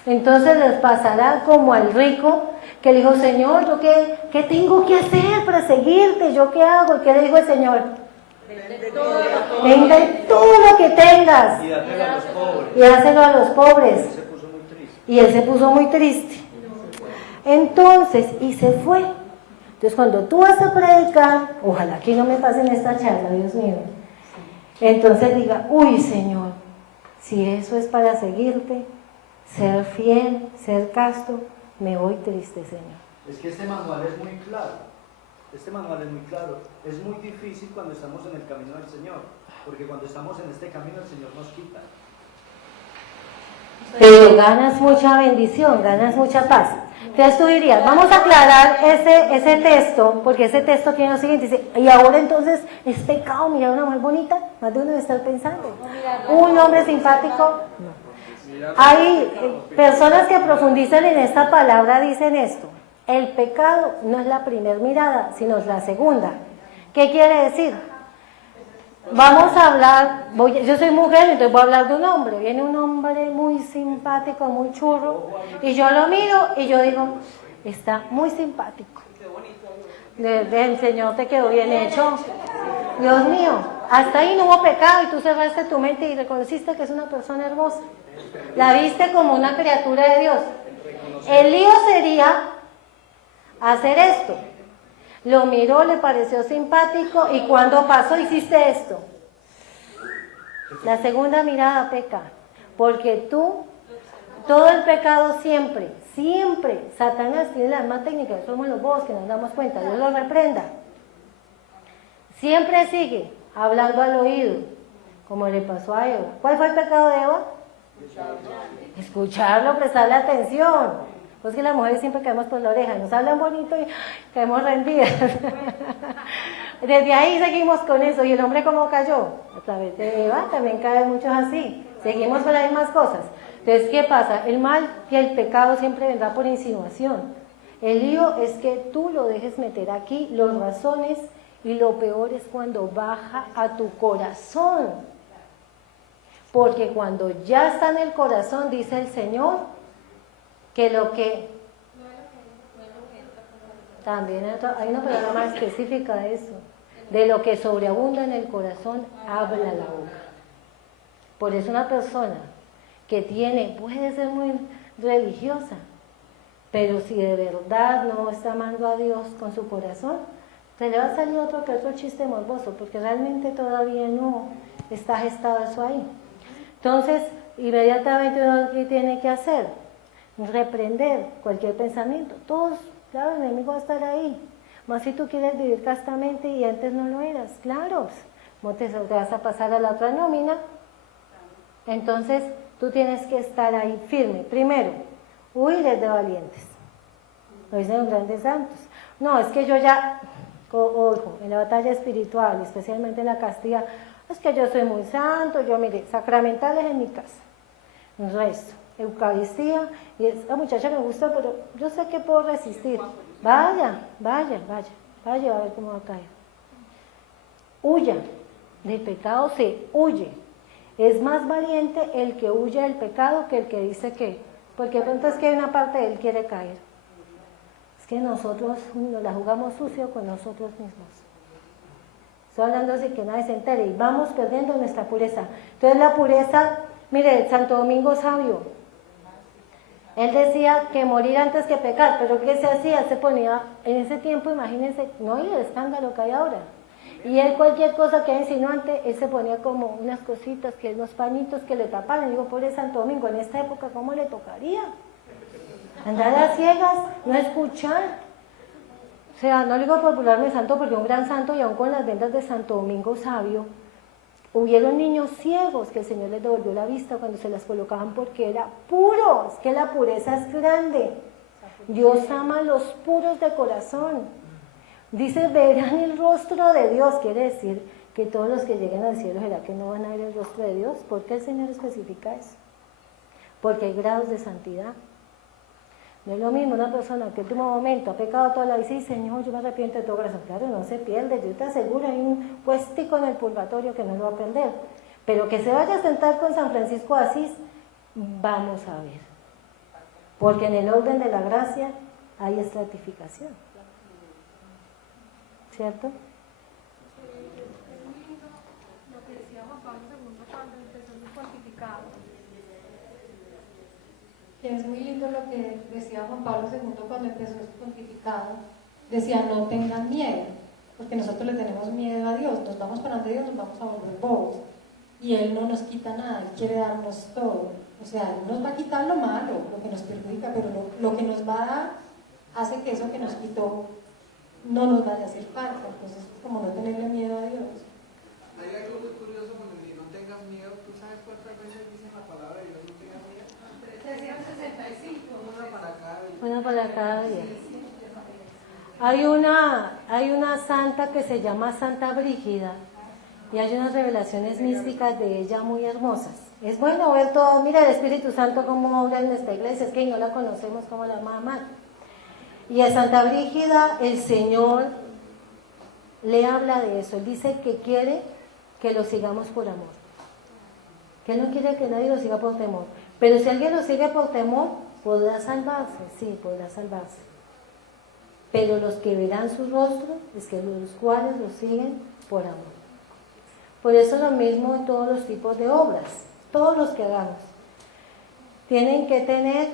Entonces les pasará como al rico que le dijo, Señor, ¿yo qué tengo que hacer para seguirte? ¿Yo qué hago? ¿Y qué le dijo el Señor? Vende todo lo que tengas Y dátelo a los pobres. y dáselo a los pobres. Se puso muy triste. Y él se puso muy triste. Entonces, y se fue. Entonces, cuando tú vas a predicar, ojalá que no me pasen esta charla, Dios mío. Entonces diga, uy Señor, si eso es para seguirte, ser fiel, ser casto, me voy triste, Señor. Es que este manual es muy claro. Este manual es muy claro. Es muy difícil cuando estamos en el camino del Señor, porque cuando estamos en este camino el Señor nos quita. Pero ganas mucha bendición, ganas mucha paz. Entonces tú dirías, vamos a aclarar ese texto, porque ese texto tiene lo siguiente, dice, y ahora entonces es pecado mirar a una mujer bonita, más de uno debe estar pensando. Un hombre simpático, no. Hay personas que profundizan en esta palabra, dicen esto, el pecado no es la primera mirada, sino es la segunda. ¿Qué quiere decir? Vamos a hablar, yo soy mujer, entonces voy a hablar de un hombre. Viene un hombre muy simpático, muy churro, y yo lo miro y yo digo, está muy simpático. El Señor te quedó bien hecho. Dios mío, hasta ahí no hubo pecado y tú cerraste tu mente y reconociste que es una persona hermosa. La viste como una criatura de Dios. El lío sería hacer esto. Lo miró, le pareció simpático y cuando pasó hiciste esto. La segunda mirada peca, porque todo el pecado siempre, Satanás tiene la misma técnica, somos los bobos que nos damos cuenta, Dios lo reprenda. Siempre sigue hablando al oído, como le pasó a Eva. ¿Cuál fue el pecado de Eva? Escucharlo, prestarle atención. Pues que las mujeres siempre caemos por la oreja, nos hablan bonito y caemos rendidas. Desde ahí seguimos con eso. ¿Y el hombre cómo cayó? A través de Eva también caen muchos así. Seguimos con las mismas cosas. Entonces, ¿qué pasa? El mal y el pecado siempre vendrá por insinuación. El lío es que tú lo dejes meter aquí, los razones, y lo peor es cuando baja a tu corazón. Porque cuando ya está en el corazón, dice el Señor, que lo que también hay una palabra más específica de eso, de lo que sobreabunda en el corazón habla la boca. Por eso una persona que puede ser muy religiosa, pero si de verdad no está amando a Dios con su corazón, se le va a salir otro chiste morboso, porque realmente todavía no está gestado eso ahí. Entonces, inmediatamente uno, ¿qué tiene que hacer? Reprender cualquier pensamiento. Todos, claro, el enemigo va a estar ahí. Más si tú quieres vivir castamente y antes no lo eras, claro, no te vas a pasar a la otra nómina. Entonces tú tienes que estar ahí firme. Primero, huir de valientes. Lo dicen los grandes santos. No, es que yo ya, ojo, en la batalla espiritual, especialmente en la castidad, es que yo soy muy santo, yo mire, sacramentales en mi casa, el resto. Eucaristía, y esa muchacha me gusta, pero yo sé que puedo resistir. Vaya a ver cómo va a caer. Huya, del pecado se huye. Es más valiente el que huye del pecado que el que dice que, porque de pronto es que hay una parte de él quiere caer. Es que nosotros nos la jugamos sucio con nosotros mismos. Estoy hablando así que nadie se entere y vamos perdiendo nuestra pureza. Entonces la pureza, mire, Santo Domingo Sabio, él decía que morir antes que pecar, pero ¿qué se hacía? Se ponía, en ese tiempo, imagínense, no hay el escándalo que hay ahora. Y él cualquier cosa que era insinuante, él se ponía como unas cositas, unos pañitos que le taparan. Digo, pobre Santo Domingo, en esta época, ¿cómo le tocaría? Andar a ciegas, no escuchar. O sea, no le digo popularme santo porque un gran santo, y aún con las vendas de Santo Domingo Sabio, hubieron niños ciegos que el Señor les devolvió la vista cuando se las colocaban porque era puro. Es que la pureza es grande. Dios ama a los puros de corazón. Dice, verán el rostro de Dios. Quiere decir que todos los que lleguen al cielo, ¿será que no van a ver el rostro de Dios? ¿Por qué el Señor especifica eso? Porque hay grados de santidad. No es lo mismo una persona que en último momento ha pecado toda la vida y dice, Señor, yo me arrepiento de todo corazón. Claro, no se pierde, yo te aseguro, hay un puestico en el purgatorio que no lo va a perder. Pero que se vaya a sentar con San Francisco de Asís, vamos a ver. Porque en el orden de la gracia hay estratificación. ¿Cierto? Es muy lindo lo que decía Juan Pablo II cuando empezó su pontificado. Es muy lindo lo que decía Juan Pablo II cuando empezó su pontificado. Decía, no tengan miedo, porque nosotros le tenemos miedo a Dios. Nos vamos para ante Dios, nos vamos a volver bobos. Y Él no nos quita nada, Él quiere darnos todo. O sea, Él nos va a quitar lo malo, lo que nos perjudica, pero lo que nos va a dar hace que eso que nos quitó no nos vaya a hacer falta. Entonces, como no tenerle miedo a Dios. Hay algo muy curioso con el que no tengas miedo. ¿Tú sabes cuántas veces dice la palabra de Dios no tengas miedo? 365. Una para cada día. Una para cada día. Hay una santa que se llama Santa Brígida y hay unas revelaciones místicas de ella muy hermosas. Es bueno ver todo, mira el Espíritu Santo cómo obra en esta iglesia, es que no la conocemos como la mamá. Y a Santa Brígida el Señor le habla de eso, Él dice que quiere que lo sigamos por amor, que Él no quiere que nadie lo siga por temor, pero si alguien lo sigue por temor, podrá salvarse, sí, podrá salvarse. Pero los que verán su rostro es que los cuales lo siguen por amor. Por eso lo mismo en todos los tipos de obras, todos los que hagamos. Tienen que tener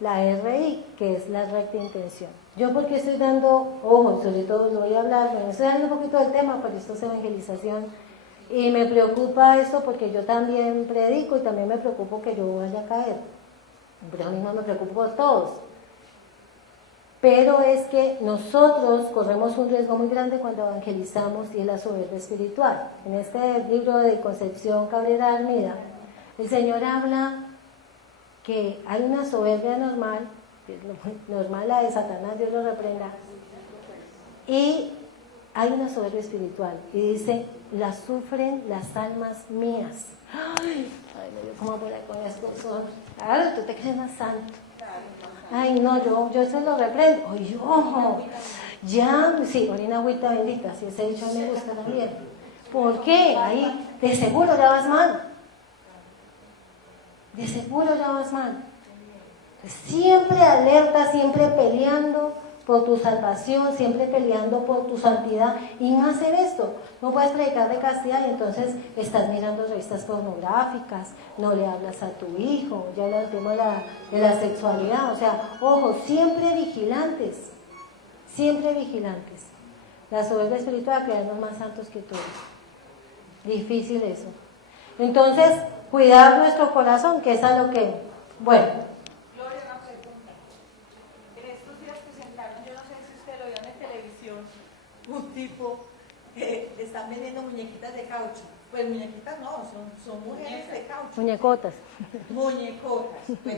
la RI, que es la recta intención. Yo porque estoy dando, ojo, sobre todo lo voy a hablar, bueno, estoy dando un poquito del tema, pero esto es evangelización. Y me preocupa esto porque yo también predico y también me preocupo que yo vaya a caer. Pero a mí no me preocupo por todos. Pero es que nosotros corremos un riesgo muy grande cuando evangelizamos y es la soberbia espiritual. En este libro de Concepción Cabrera Armida, el Señor habla que hay una soberbia normal, normal la de Satanás, Dios lo reprenda, y hay una soberbia espiritual, y dice, la sufren las almas mías. Ay, ¿cómo voy a con esto? Claro, tú te crees más santo. Ay, no, yo se lo reprendo. Ay, ojo, ya, sí, orina agüita bendita, si ese dicho me gusta también. ¿Por qué? Ahí, de seguro ya vas mal. De seguro ya vas mal. Siempre alerta, siempre peleando por tu salvación, siempre peleando por tu santidad, y más en esto, no puedes predicar de castidad y entonces estás mirando revistas pornográficas, no le hablas a tu hijo, ya hablas del tema de la sexualidad, o sea, ojo, siempre vigilantes, la soberbia espiritual, crearnos más santos que todos, difícil eso. Entonces, cuidar nuestro corazón, que es a lo que, bueno, un tipo están vendiendo muñequitas de caucho. Pues muñequitas no, son mujeres de caucho. Muñecotas. Muñecotas. Pues,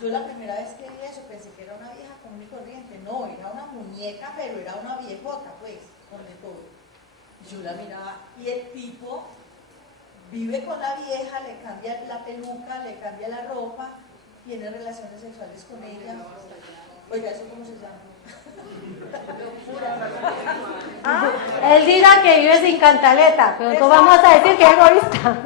yo la primera vez que vi eso pensé que era una vieja común y corriente. No, era una muñeca, pero era una viejota, pues, con de todo. Yo la miraba y el tipo vive con la vieja, le cambia la peluca, le cambia la ropa, tiene relaciones sexuales con ella. Oiga, ¿eso cómo se llama? Él dirá que vive sin cantaleta, pero tú vamos a decir que es egoísta.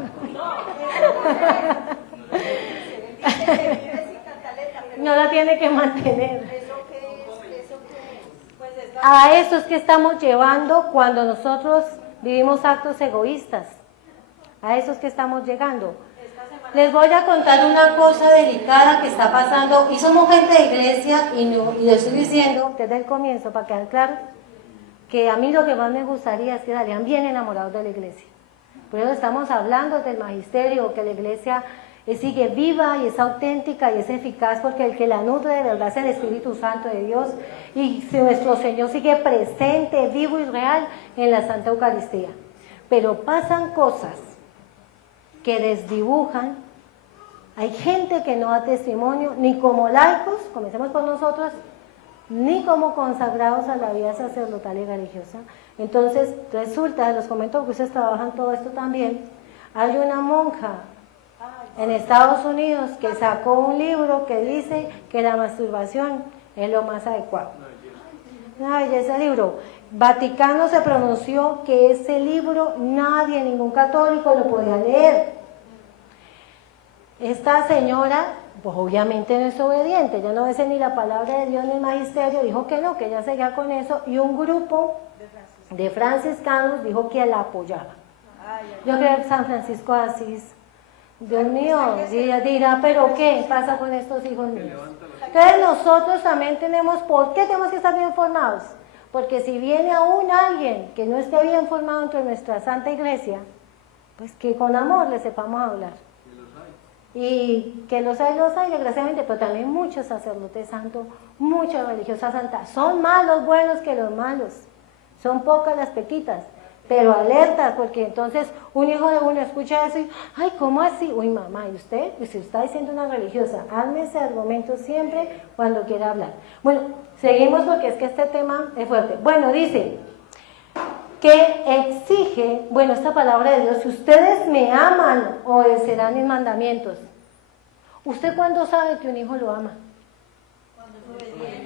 No la tiene que mantener. A eso es que estamos llevando cuando nosotros vivimos actos egoístas. A eso es que estamos llegando. Les voy a contar una cosa delicada que está pasando, y somos gente de iglesia, y les estoy diciendo desde el comienzo, para quedar claro, que a mí lo que más me gustaría es que salieran bien enamorados de la iglesia. Por eso estamos hablando del magisterio, que la iglesia sigue viva y es auténtica y es eficaz, porque el que la nutre de verdad es el Espíritu Santo de Dios, y si nuestro Señor sigue presente, vivo y real en la Santa Eucaristía. Pero pasan cosas que desdibujan. Hay gente que no da testimonio, ni como laicos, comencemos por nosotros, ni como consagrados a la vida sacerdotal y religiosa. Entonces, resulta, los comento que ustedes trabajan todo esto también, hay una monja en Estados Unidos que sacó un libro que dice que la masturbación es lo más adecuado. Una belleza de libro. Vaticano se pronunció que ese libro nadie, ningún católico lo podía leer. Esta señora, pues obviamente no es obediente, ella no dice ni la palabra de Dios ni el magisterio, dijo que no, que ella seguía con eso, y un grupo de franciscanos dijo que la apoyaba. Yo creo que San Francisco de Asís, Dios mío, dirá, pero ¿qué pasa con estos hijos míos? Entonces nosotros también tenemos, ¿por qué tenemos que estar bien formados? Porque si viene aún alguien que no esté bien formado entre nuestra Santa Iglesia, pues que con amor le sepamos hablar. Y que los hay, desgraciadamente, pero también muchos sacerdotes santos, muchas religiosas santas. Son más los buenos que los malos. Son pocas las pequitas, pero alertas, porque entonces un hijo de uno escucha eso y, ay, ¿cómo así? Uy, mamá, ¿y usted? Pues si está diciendo una religiosa, hazme ese argumento siempre cuando quiera hablar. Bueno, seguimos porque es que este tema es fuerte. Bueno, dice que exige, bueno, esta palabra de Dios, si ustedes me aman, obedecerán mis mandamientos. ¿Usted cuándo sabe que un hijo lo ama?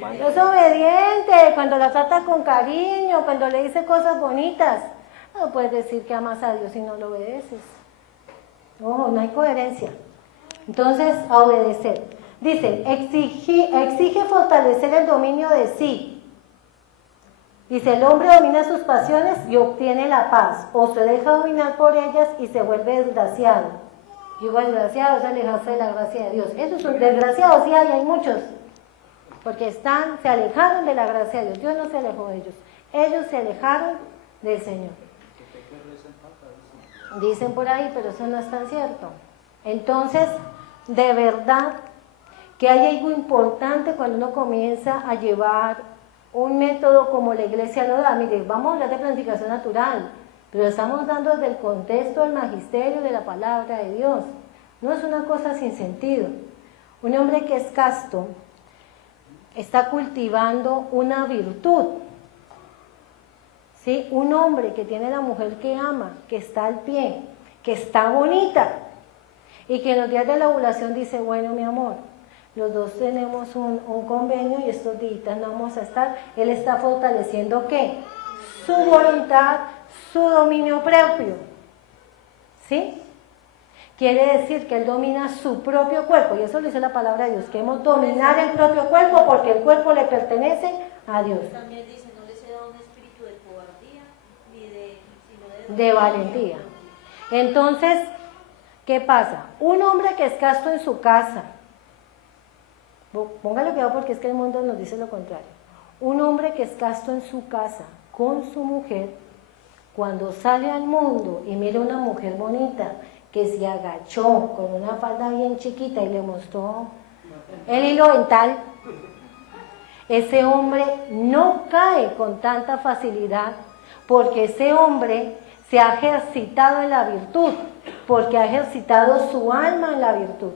Cuando es obediente, cuando la trata con cariño, cuando le dice cosas bonitas. No puedes decir que amas a Dios si no lo obedeces. Ojo, no hay coherencia. Entonces, a obedecer. Dice, exige fortalecer el dominio de sí. Dice, el hombre domina sus pasiones y obtiene la paz, o se deja dominar por ellas y se vuelve desgraciado. Digo, desgraciado es alejarse de la gracia de Dios. Esos son desgraciados, sí hay muchos, porque se alejaron de la gracia de Dios. Dios no se alejó de ellos, ellos se alejaron del Señor. Dicen por ahí, pero eso no es tan cierto. Entonces, de verdad que hay algo importante cuando uno comienza a llevar un método como la iglesia lo da. Mire, vamos a hablar de planificación natural, pero estamos dando desde el contexto del magisterio de la palabra de Dios. No es una cosa sin sentido. Un hombre que es casto está cultivando una virtud. ¿Sí? Un hombre que tiene la mujer que ama, que está al pie, que está bonita, y que en los días de la ovulación dice, bueno, mi amor, los dos tenemos un convenio y estos días no vamos a estar. Él está fortaleciendo ¿qué? Su voluntad, su dominio propio. ¿Sí? Quiere decir que él domina su propio cuerpo, y eso lo dice la palabra de Dios, que hemos dominar el propio cuerpo porque el cuerpo le pertenece a Dios. También dice, no les he dado un espíritu de cobardía, sino de valentía. Entonces, ¿qué pasa? Un hombre que es casto en su casa, póngale cuidado porque es que el mundo nos dice lo contrario. Un hombre que es casto en su casa con su mujer, cuando sale al mundo y mira una mujer bonita que se agachó con una falda bien chiquita y le mostró el hilo dental, ese hombre no cae con tanta facilidad porque ese hombre se ha ejercitado en la virtud, porque ha ejercitado su alma en la virtud.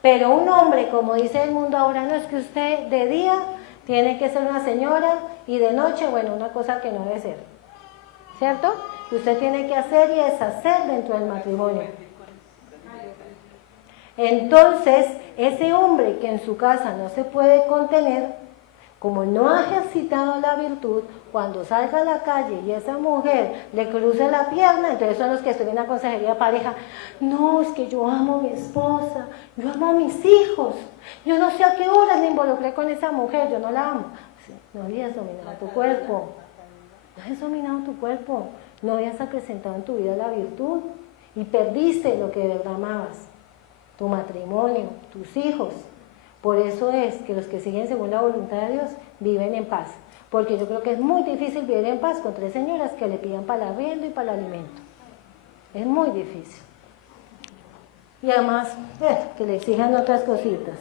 Pero un hombre, como dice el mundo ahora, no es que usted de día tiene que ser una señora y de noche, bueno, una cosa que no debe ser, ¿cierto? Que usted tiene que hacer y deshacer dentro del matrimonio. Entonces, ese hombre que en su casa no se puede contener, como no ha ejercitado la virtud, cuando salga a la calle y esa mujer le cruce la pierna, entonces son los que estudian la consejería de pareja, no, es que yo amo a mi esposa, yo amo a mis hijos, yo no sé a qué horas me involucré con esa mujer, yo no la amo. No habías dominado tu cuerpo, no habías dominado tu cuerpo, no habías acrecentado en tu vida la virtud y perdiste lo que de verdad amabas, tu matrimonio, tus hijos. Por eso es que los que siguen según la voluntad de Dios viven en paz. Porque yo creo que es muy difícil vivir en paz con tres señoras que le pidan para el arriendo y para el alimento. Es muy difícil. Y además, que le exijan otras cositas.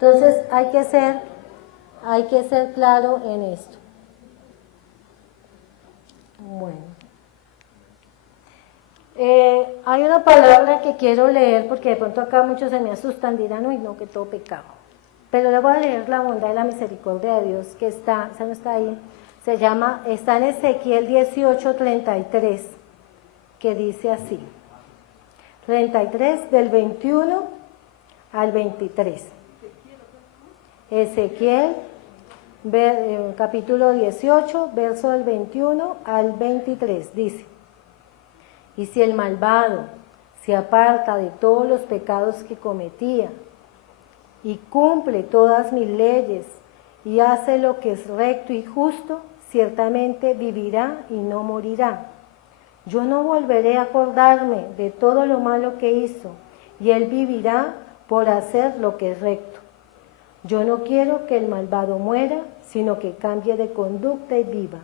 Entonces hay que ser claro en esto. Bueno. Hay una palabra que quiero leer porque de pronto acá muchos se me asustan, dirán, uy no, que todo pecado. Pero le voy a leer la bondad y la misericordia de Dios que está, esa no está ahí, está en Ezequiel 18:33, que dice así, 33 del 21 al 23. Ezequiel, capítulo 18, verso del 21 al 23, dice, y si el malvado se aparta de todos los pecados que cometía y cumple todas mis leyes y hace lo que es recto y justo, ciertamente vivirá y no morirá. Yo no volveré a acordarme de todo lo malo que hizo y él vivirá por hacer lo que es recto. Yo no quiero que el malvado muera, sino que cambie de conducta y viva.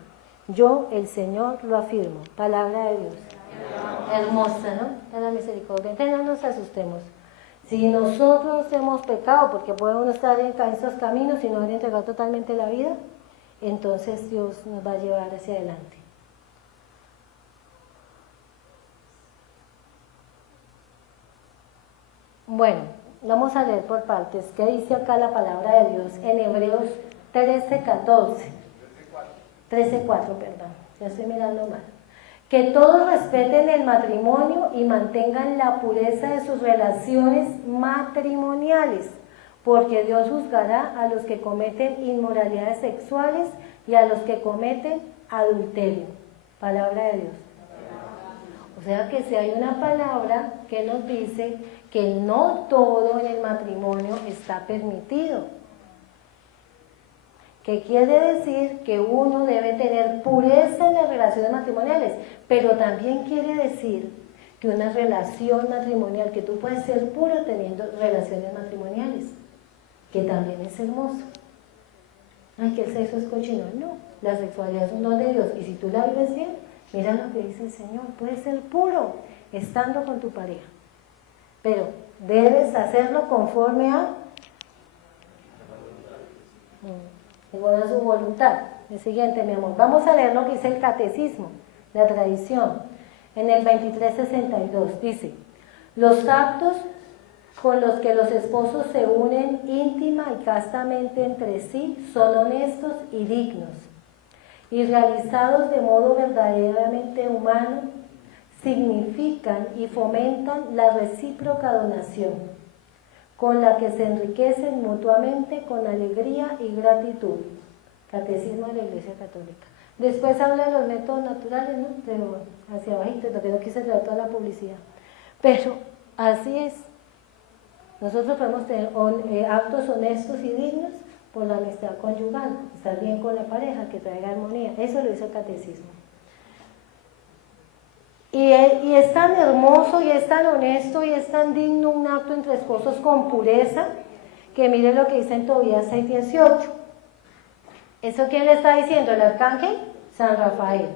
Yo, el Señor, lo afirmo. Palabra de Dios. Hermosa, ¿no? Es la misericordia. Entonces no nos asustemos. Si nosotros hemos pecado, porque podemos estar en esos caminos y no haber entregado totalmente la vida, entonces Dios nos va a llevar hacia adelante. Bueno, vamos a leer por partes. ¿Qué dice acá la palabra de Dios en Hebreos 13:14? 13:4, perdón. Ya estoy mirando mal. Que todos respeten el matrimonio y mantengan la pureza de sus relaciones matrimoniales, porque Dios juzgará a los que cometen inmoralidades sexuales y a los que cometen adulterio. Palabra de Dios. O sea que si hay una palabra que nos dice que no todo en el matrimonio está permitido. ¿Qué quiere decir? Que uno debe tener pureza en las relaciones matrimoniales, pero también quiere decir que una relación matrimonial, que tú puedes ser puro teniendo relaciones matrimoniales, que también es hermoso. Ay, que el sexo es cochino. No, la sexualidad es un don de Dios, y si tú la vives bien, mira lo que dice el Señor, puedes ser puro estando con tu pareja, pero debes hacerlo conforme a su voluntad. El siguiente, mi amor, vamos a leer lo que dice el catecismo, la tradición, en el 2362, dice: los actos con los que los esposos se unen íntima y castamente entre sí son honestos y dignos, y realizados de modo verdaderamente humano, significan y fomentan la recíproca donación, con la que se enriquecen mutuamente con alegría y gratitud. Catecismo de la Iglesia Católica. Después habla de los métodos naturales, ¿no? Pero hacia abajito, lo que no quise traer toda la publicidad. Pero así es. Nosotros podemos tener actos honestos y dignos por la amistad conyugal, estar bien con la pareja, que traiga armonía. Eso lo dice el catecismo. Y es tan hermoso y es tan honesto y es tan digno un acto entre esposos con pureza, que mire lo que dice en Tobías 6:18. ¿Eso quién le está diciendo? El arcángel San Rafael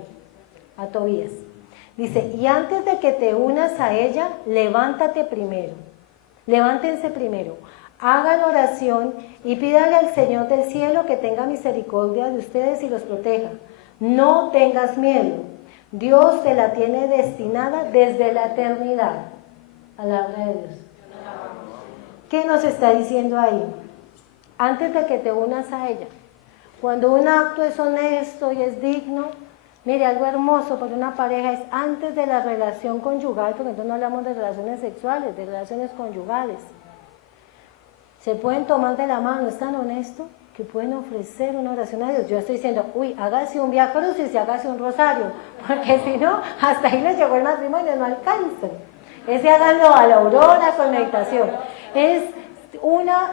a Tobías. Dice: y antes de que te unas a ella, levántate primero. Levántense primero, hagan oración y pídale al Señor del cielo que tenga misericordia de ustedes y los proteja. No tengas miedo, Dios te la tiene destinada desde la eternidad. Palabra de Dios. ¿Qué nos está diciendo ahí? Antes de que te unas a ella. Cuando un acto es honesto y es digno, mire, algo hermoso para una pareja es antes de la relación conyugal, porque entonces no hablamos de relaciones sexuales, de relaciones conyugales. Se pueden tomar de la mano, es tan honesto que pueden ofrecer una oración a Dios. Yo estoy diciendo, uy, hágase un Vía Crucis y hágase un rosario, porque si no, hasta ahí les llegó el matrimonio, no alcanzan. Ese háganlo a la aurora con meditación. Es una...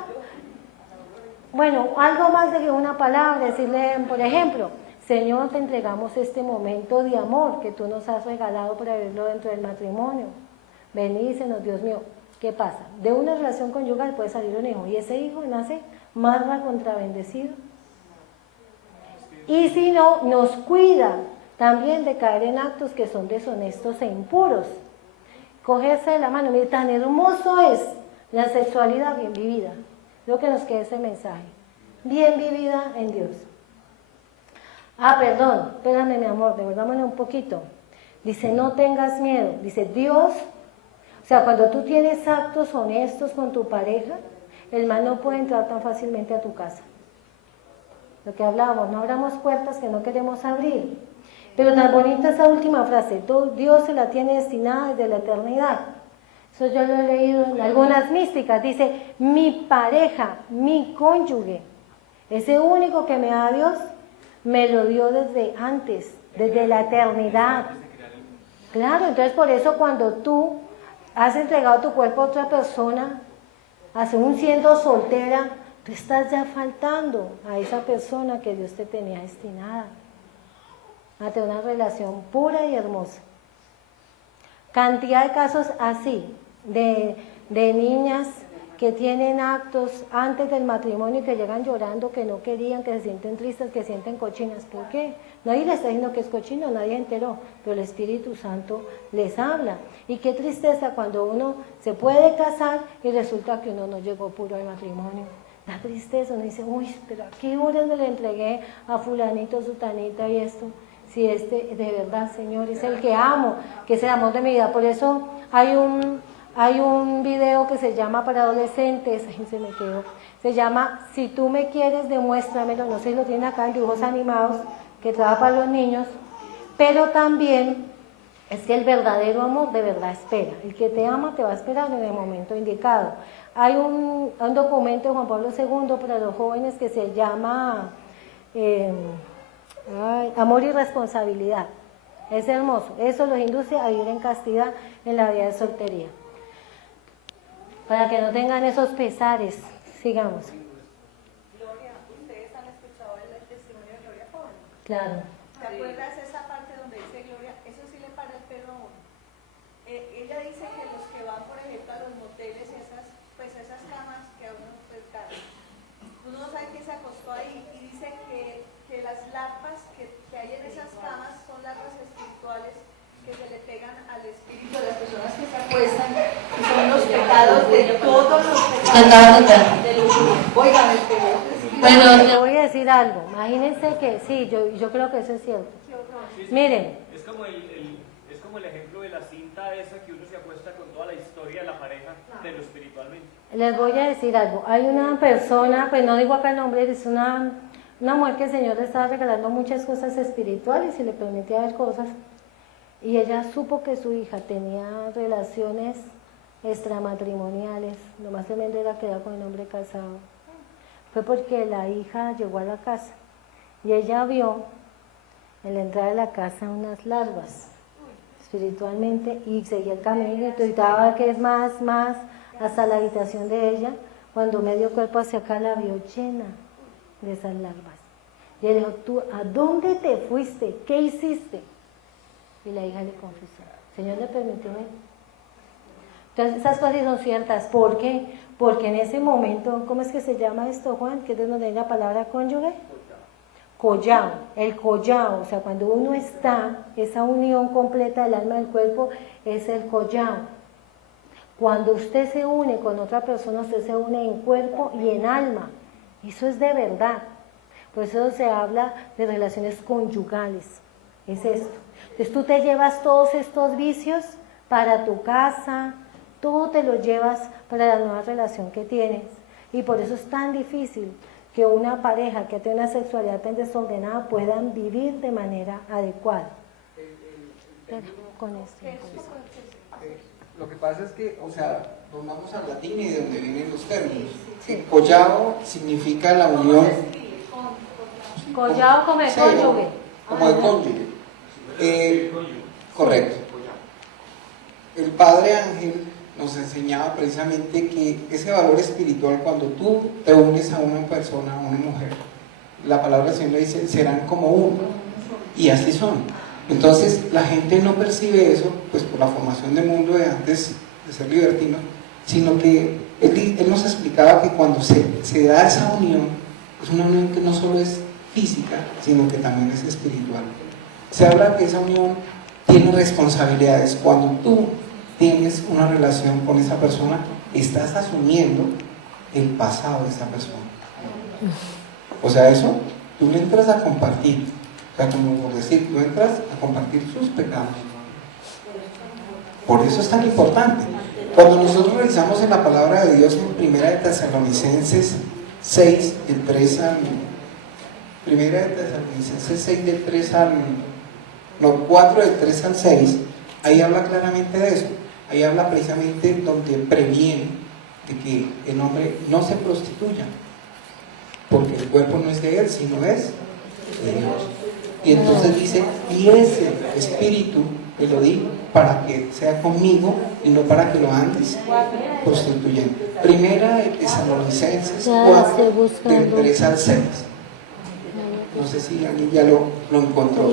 Bueno, algo más de que una palabra, decirle, por ejemplo, Señor, te entregamos este momento de amor que tú nos has regalado para vivirlo dentro del matrimonio. Bendícenos, Dios mío. ¿Qué pasa? De una relación conyugal puede salir un hijo y ese hijo nace más contrabendecido. Y si no, nos cuida también de caer en actos que son deshonestos e impuros. Cogerse de la mano, mire, tan hermoso es la sexualidad bien vivida. Lo que nos queda ese mensaje. Bien vivida en Dios. Ah, perdón, espérame mi amor, devolvámonos un poquito. Dice, no tengas miedo. Dice, Dios, o sea, cuando tú tienes actos honestos con tu pareja, el mal no puede entrar tan fácilmente a tu casa. Lo que hablábamos, no abramos puertas que no queremos abrir. Pero tan bonita esa última frase, Dios se la tiene destinada desde la eternidad. Eso yo lo he leído en algunas místicas. Dice, mi pareja, mi cónyuge, ese único que me da Dios, me lo dio desde antes, desde la eternidad. Claro, entonces por eso cuando tú has entregado tu cuerpo a otra persona, aún siendo soltera, tú estás ya faltando a esa persona que Dios te tenía destinada a tener una relación pura y hermosa. Cantidad de casos así, de niñas que tienen actos antes del matrimonio y que llegan llorando, que no querían, que se sienten tristes, que se sienten cochinas. ¿Por qué? Nadie les está diciendo que es cochino, nadie enteró, pero el Espíritu Santo les habla. Y qué tristeza cuando uno se puede casar y resulta que uno no llegó puro al matrimonio. Da tristeza, uno dice, uy, pero ¿a qué horas le entregué a fulanito, sutanita y esto? Si este de verdad, Señor, es el que amo, que es el amor de mi vida. Por eso hay un video que se llama para adolescentes, ay, se me quedó, se llama Si tú me quieres, demuéstramelo, no sé si lo tienen acá en dibujos animados, que trabaja para los niños, pero también es que el verdadero amor de verdad espera, el que te ama te va a esperar en el momento indicado. Hay un documento de Juan Pablo II para los jóvenes que se llama Amor y Responsabilidad. Es hermoso, eso los induce a vivir en castidad en la vida de soltería, para que no tengan esos pesares. Sigamos. Gloria, ustedes han escuchado el testimonio de Gloria Joven. Claro. ¿Te acuerdas esa parte donde dice Gloria? Eso sí le para el pelo a uno. Ella dice que los que van, por ejemplo, a los moteles y esas camas que a uno pues dan, uno no sabe que se acostó ahí, y dice que las larvas que hay en esas camas son larvas espirituales que se le pegan al espíritu de las personas que se acuestan, y son los pecados de todos los pecados de los humanos. Oigan, bueno, le voy a decir algo. Imagínense que, sí, yo creo que eso es cierto. Miren. Es como el ejemplo de la cinta esa que uno se acuesta con toda la historia de la pareja de lo espiritualmente. Les voy a decir algo. Hay una persona, pues no digo acá el nombre, es una mujer que el Señor le estaba regalando muchas cosas espirituales y le permitía ver cosas. Y ella supo que su hija tenía relaciones extramatrimoniales. Lo más tremendo era que era con el hombre casado. Fue porque la hija llegó a la casa y ella vio en la entrada de la casa unas larvas espiritualmente, y seguía el camino y gritaba que es más, hasta la habitación de ella. Cuando medio cuerpo hacia acá la vio llena de esas larvas. Y él dijo, ¿tú a dónde te fuiste? ¿Qué hiciste? Y la hija le confesó. El Señor le permitió ver. Entonces esas cosas son ciertas. ¿Por qué? Porque en ese momento, ¿cómo es que se llama esto, Juan? ¿Qué es de donde hay la palabra cónyuge? Collao, el collao, o sea, cuando uno está, esa unión completa del alma y del cuerpo es el collao. Cuando usted se une con otra persona, usted se une en cuerpo y en alma. Eso es de verdad. Por eso se habla de relaciones conyugales. Es esto. Entonces tú te llevas todos estos vicios para tu casa, todo te lo llevas para la nueva relación que tienes. Y por eso es tan difícil que una pareja que tiene una sexualidad tan desordenada puedan vivir de manera adecuada. Con esto. Lo que pasa es que, o sea, nos vamos al latín y de donde vienen los términos. Collao significa la unión. Collao como el cónyuge. Como el cónyuge. Correcto. El padre Ángel nos enseñaba precisamente que ese valor espiritual, cuando tú te unes a una persona, a una mujer, la palabra del Señor dice, serán como uno, y así son. Entonces la gente no percibe eso, pues por la formación del mundo de antes de ser libertino, sino que él nos explicaba que cuando se da esa unión, es una unión que no solo es física, sino que también es espiritual. Se habla que esa unión tiene responsabilidades. Cuando tú tienes una relación con esa persona, estás asumiendo el pasado de esa persona. O sea, eso, tú le entras a compartir, o sea, como por decir, tú entras a compartir sus pecados. Por eso es tan importante. Cuando nosotros revisamos en la palabra de Dios en 1 de Tesalonicenses 6, del 3 al... 1 de Tesalonicenses 6, del 3 al... No, 4, del 3 al 6, ahí habla claramente de eso. Ahí habla precisamente donde previene de que el hombre no se prostituya, porque el cuerpo no es de él, sino es de Dios. Y entonces dice, y ese espíritu te lo di para que sea conmigo y no para que lo andes prostituyendo. 1 de Tesalonicenses 4, del 3 al 6. no sé si alguien ya lo encontró.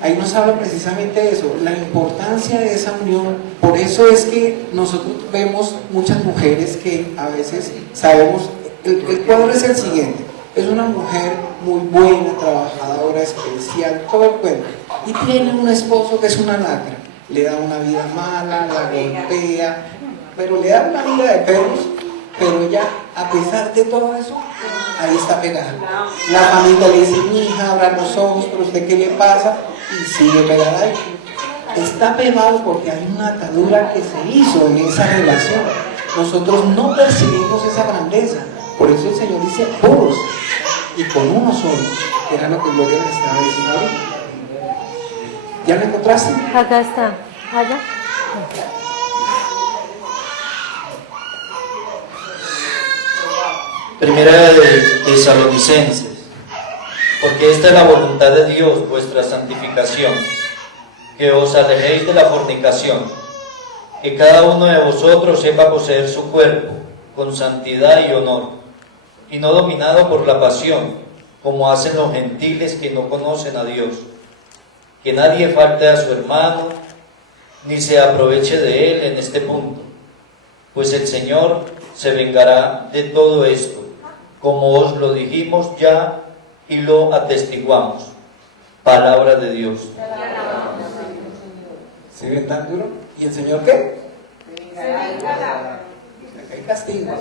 Ahí nos habla precisamente de eso, la importancia de esa unión. Por eso es que nosotros vemos muchas mujeres que a veces sabemos, el cuadro es el siguiente: es una mujer muy buena, trabajadora, especial, todo el cuento, y tiene un esposo que es una lacra, le da una vida mala, la golpea, pero le da una vida de perros, pero ella, a pesar de todo eso, ahí está pegada. La familia le dice: mi hija, abra los ojos, pero usted qué le pasa, y sigue pegada ahí. Está pegado porque hay una atadura que se hizo en esa relación. Nosotros no percibimos esa grandeza. Por eso el Señor dice puros y con uno solo, que era lo que Gloria les estaba diciendo ahorita. ¿Ya lo encontraste? Acá está. Allá. Primera de Tesalonicenses, porque esta es la voluntad de Dios, vuestra santificación, que os alejéis de la fornicación, que cada uno de vosotros sepa poseer su cuerpo con santidad y honor, y no dominado por la pasión, como hacen los gentiles que no conocen a Dios. Que nadie falte a su hermano, ni se aproveche de él en este punto, pues el Señor se vengará de todo esto, como os lo dijimos ya y lo atestiguamos. Palabra de Dios. ¿Se ven tan duro? ¿Y el Señor qué? Acá hay castigo.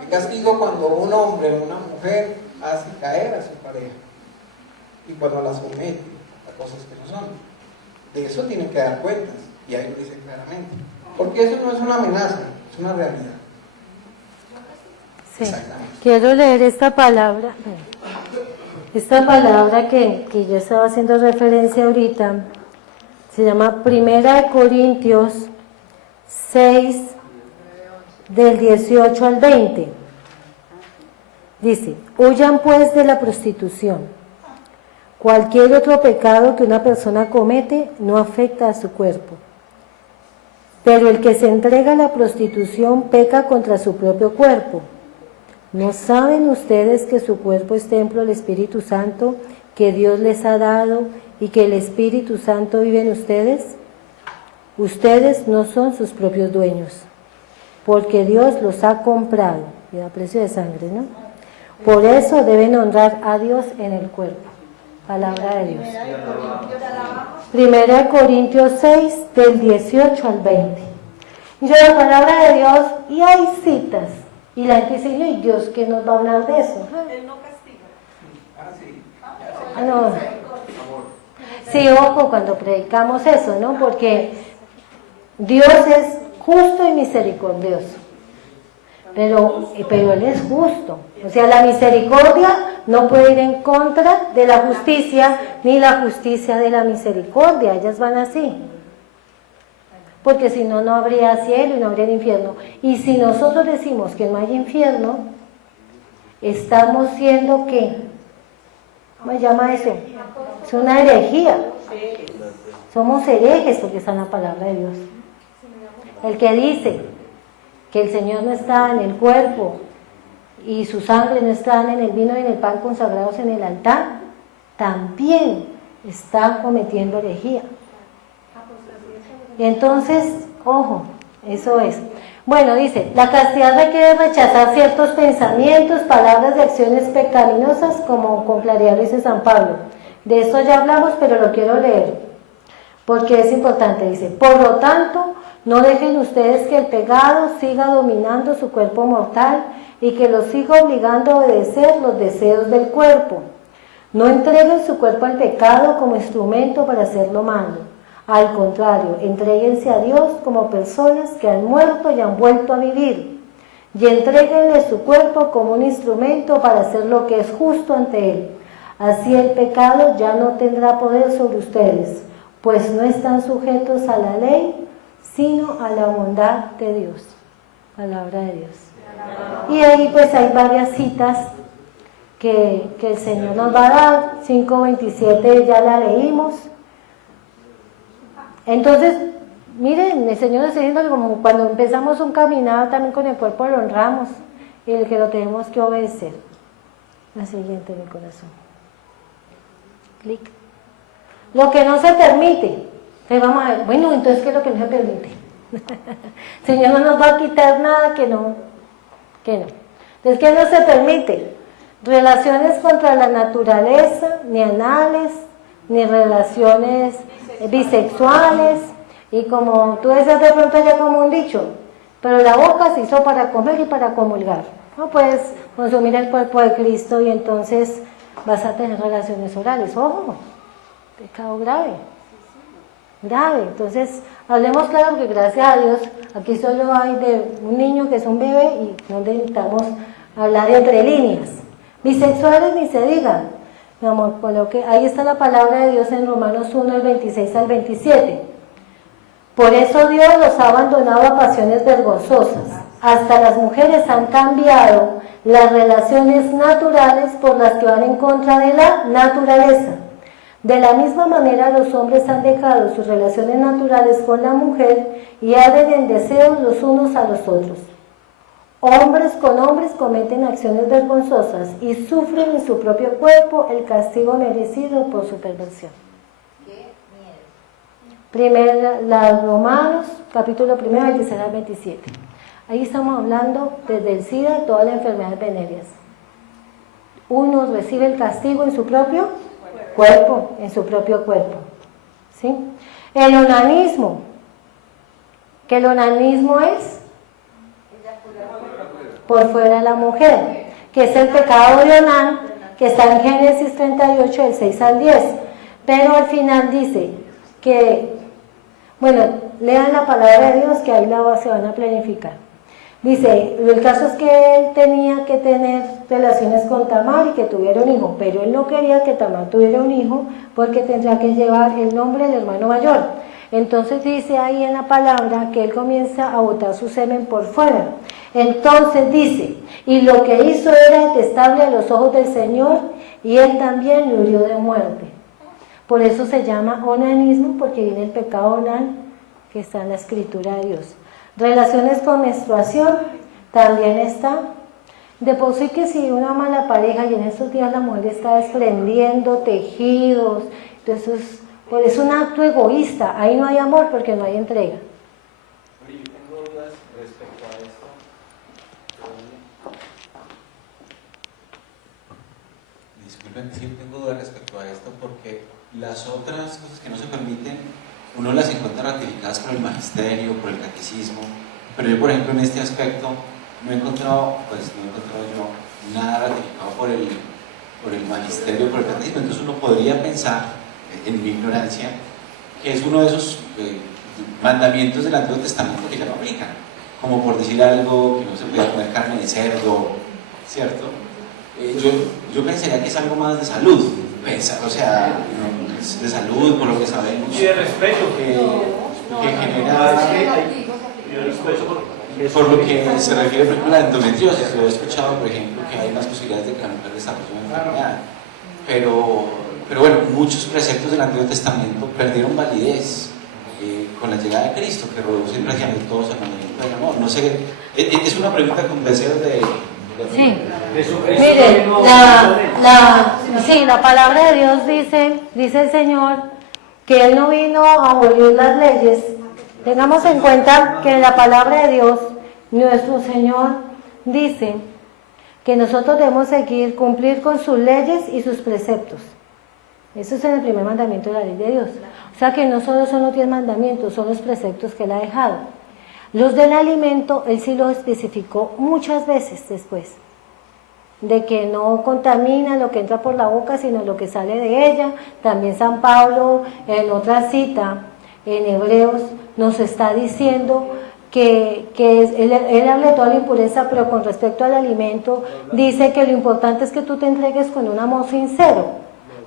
Hay castigo cuando un hombre o una mujer hace caer a su pareja y cuando la somete a cosas que no son. De eso tienen que dar cuentas, y ahí lo dice claramente. Porque eso no es una amenaza, es una realidad. Sí. Quiero leer esta palabra que yo estaba haciendo referencia ahorita. Se llama 1 Corintios 6, del 18 al 20. Dice: huyan pues de la prostitución. Cualquier otro pecado que una persona comete no afecta a su cuerpo. Pero el que se entrega a la prostitución peca contra su propio cuerpo. ¿No saben ustedes que su cuerpo es templo del Espíritu Santo que Dios les ha dado y que el Espíritu Santo vive en ustedes? Ustedes no son sus propios dueños, porque Dios los ha comprado, y a precio de sangre, ¿no? Por eso deben honrar a Dios en el cuerpo. Palabra de Dios. 1 Corintios 6, del 18 al 20. Y yo la palabra de Dios, y hay citas. Y la gente dice: ¿y Dios qué nos va a hablar de eso? Él no castiga. No. Sí, ojo cuando predicamos eso, ¿no? Porque Dios es justo y misericordioso. Pero Él es justo. O sea, la misericordia no puede ir en contra de la justicia, ni la justicia de la misericordia. Ellas van así. Porque si no, no habría cielo y no habría infierno. Y si nosotros decimos que no hay infierno, estamos siendo ¿qué? ¿Cómo se llama eso? Es una herejía. Somos herejes porque está en la palabra de Dios. El que dice que el Señor no está en el cuerpo y su sangre no está en el vino y en el pan consagrados en el altar, también está cometiendo herejía. Entonces, ojo, eso es. Bueno, dice, la castidad requiere rechazar ciertos pensamientos, palabras y acciones pecaminosas, como con claridad lo dice San Pablo. De esto ya hablamos, pero lo quiero leer, porque es importante. Dice: por lo tanto, no dejen ustedes que el pecado siga dominando su cuerpo mortal y que los siga obligando a obedecer los deseos del cuerpo. No entreguen su cuerpo al pecado como instrumento para hacerlo malo. Al contrario, entréguense a Dios como personas que han muerto y han vuelto a vivir, y entréguenle su cuerpo como un instrumento para hacer lo que es justo ante Él. Así el pecado ya no tendrá poder sobre ustedes, pues no están sujetos a la ley, sino a la bondad de Dios. Palabra de Dios. Y ahí pues hay varias citas que el Señor nos va a dar. 5:27 ya la leímos. Entonces, miren, el Señor está diciendo que como cuando empezamos un caminar también con el cuerpo lo honramos y el que lo tenemos que obedecer. La siguiente, mi corazón. Clic. Lo que no se permite. Entonces vamos a ver, bueno, entonces ¿qué es lo que no se permite? El Señor no nos va a quitar nada que no. Entonces, ¿qué no se permite? Relaciones contra la naturaleza, ni anales, ni relaciones bisexuales, y como tú decías de pronto ya como un dicho, pero la boca se hizo para comer y para comulgar. No puedes consumir el cuerpo de Cristo y entonces vas a tener relaciones orales. Ojo, pecado grave. Grave. Entonces, hablemos claro que gracias a Dios, aquí solo hay de un niño que es un bebé y no necesitamos hablar entre líneas. Bisexuales ni se digan. Mi amor, ahí está la palabra de Dios en Romanos 1, el 26 al 27. Por eso Dios los ha abandonado a pasiones vergonzosas. Hasta las mujeres han cambiado las relaciones naturales por las que van en contra de la naturaleza. De la misma manera los hombres han dejado sus relaciones naturales con la mujer y arden en deseos los unos a los otros. Hombres con hombres cometen acciones vergonzosas y sufren en su propio cuerpo el castigo merecido por su perversión. Romanos, capítulo 1, 26 al 27. Ahí estamos hablando desde el SIDA y todas las enfermedades venéreas. Uno recibe el castigo en su propio cuerpo, ¿sí? El onanismo, que el onanismo es por fuera de la mujer, que es el pecado de Onán, que está en Génesis 38, del 6 al 10, pero al final dice que, bueno, lean la palabra de Dios que ahí se van a planificar. Dice, el caso es que él tenía que tener relaciones con Tamar y que tuviera un hijo, pero él no quería que Tamar tuviera un hijo porque tendría que llevar el nombre del hermano mayor. Entonces dice ahí en la palabra que él comienza a botar su semen por fuera. Entonces dice, y lo que hizo era detestable a los ojos del Señor y él también murió de muerte. Por eso se llama onanismo, porque viene el pecado onán que está en la escritura de Dios. Relaciones con menstruación también está. De por sí que si una mala pareja y en estos días la mujer está desprendiendo tejidos, entonces pues es un acto egoísta, ahí no hay amor porque no hay entrega. Yo tengo dudas respecto a esto. Disculpen, sí tengo dudas respecto a esto porque las otras cosas que no se permiten uno las encuentra ratificadas por el magisterio, por el catecismo, pero yo por ejemplo en este aspecto no he encontrado yo nada ratificado por el magisterio, por el catecismo. Entonces uno podría pensar, en mi ignorancia, que es uno de esos mandamientos del Antiguo Testamento que ya no aplican, como por decir algo, que no se puede comer carne de cerdo, ¿cierto? Yo pensaría que es algo más de salud, o sea, de salud, por lo que sabemos. Y de respeto. Que genera, por lo que se refiere, por ejemplo, a la endometriosis. Yo he escuchado, por ejemplo, que hay más posibilidades de que la mujer desarrolle una enfermedad. Pero bueno, muchos preceptos del Antiguo Testamento perdieron validez con la llegada de Cristo, que reduce prácticamente todos al mandamiento del amor. No sé, es una pregunta con deseos de sí. Mire, la palabra de Dios dice el Señor que Él no vino a abolir las leyes. Tengamos en cuenta que en la palabra de Dios, nuestro Señor dice que nosotros debemos cumplir con sus leyes y sus preceptos. Eso es en el primer mandamiento de la ley de Dios. O sea que no solo son los 10 mandamientos, son los preceptos que Él ha dejado. Los del alimento, Él sí lo especificó muchas veces después, de que no contamina lo que entra por la boca, sino lo que sale de ella. También San Pablo, en otra cita, en Hebreos, nos está diciendo que él habla de toda la impureza, pero con respecto al alimento, dice que lo importante es que tú te entregues con un amor sincero,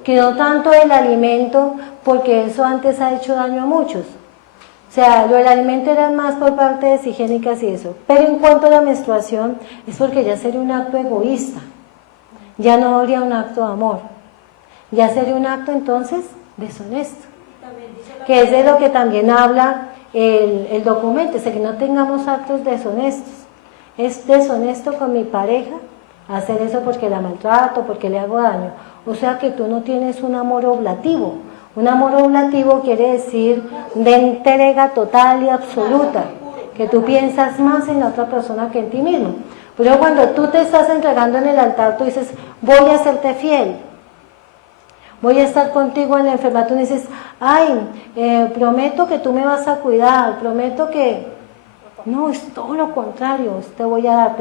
que no tanto el alimento, porque eso antes ha hecho daño a muchos. O sea, lo del alimento era más por partes higiénicas y eso. Pero en cuanto a la menstruación, es porque ya sería un acto egoísta. Ya no habría un acto de amor. Ya sería un acto entonces deshonesto. Que es de lo que también habla el documento, es que no tengamos actos deshonestos. Es deshonesto con mi pareja hacer eso porque la maltrato, porque le hago daño. O sea que tú no tienes un amor oblativo. Un amor oblativo quiere decir de entrega total y absoluta, que tú piensas más en la otra persona que en ti mismo. Pero cuando tú te estás entregando en el altar, tú dices, voy a serte fiel, voy a estar contigo en la enfermedad. Tú dices, ay, prometo que tú me vas a cuidar, prometo que... No, es todo lo contrario, te voy a dar.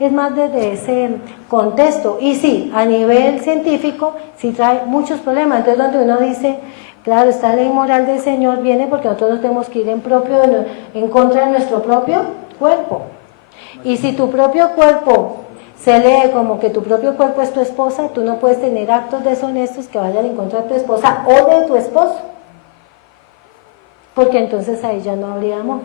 Es más desde ese contexto. Y sí, a nivel científico, sí trae muchos problemas. Entonces, donde uno dice, claro, esta ley moral del Señor viene porque nosotros tenemos que ir en contra de nuestro propio cuerpo. Y si tu propio cuerpo se lee como que tu propio cuerpo es tu esposa, tú no puedes tener actos deshonestos que vayan en contra de tu esposa o de tu esposo. Porque entonces ahí ya no habría amor.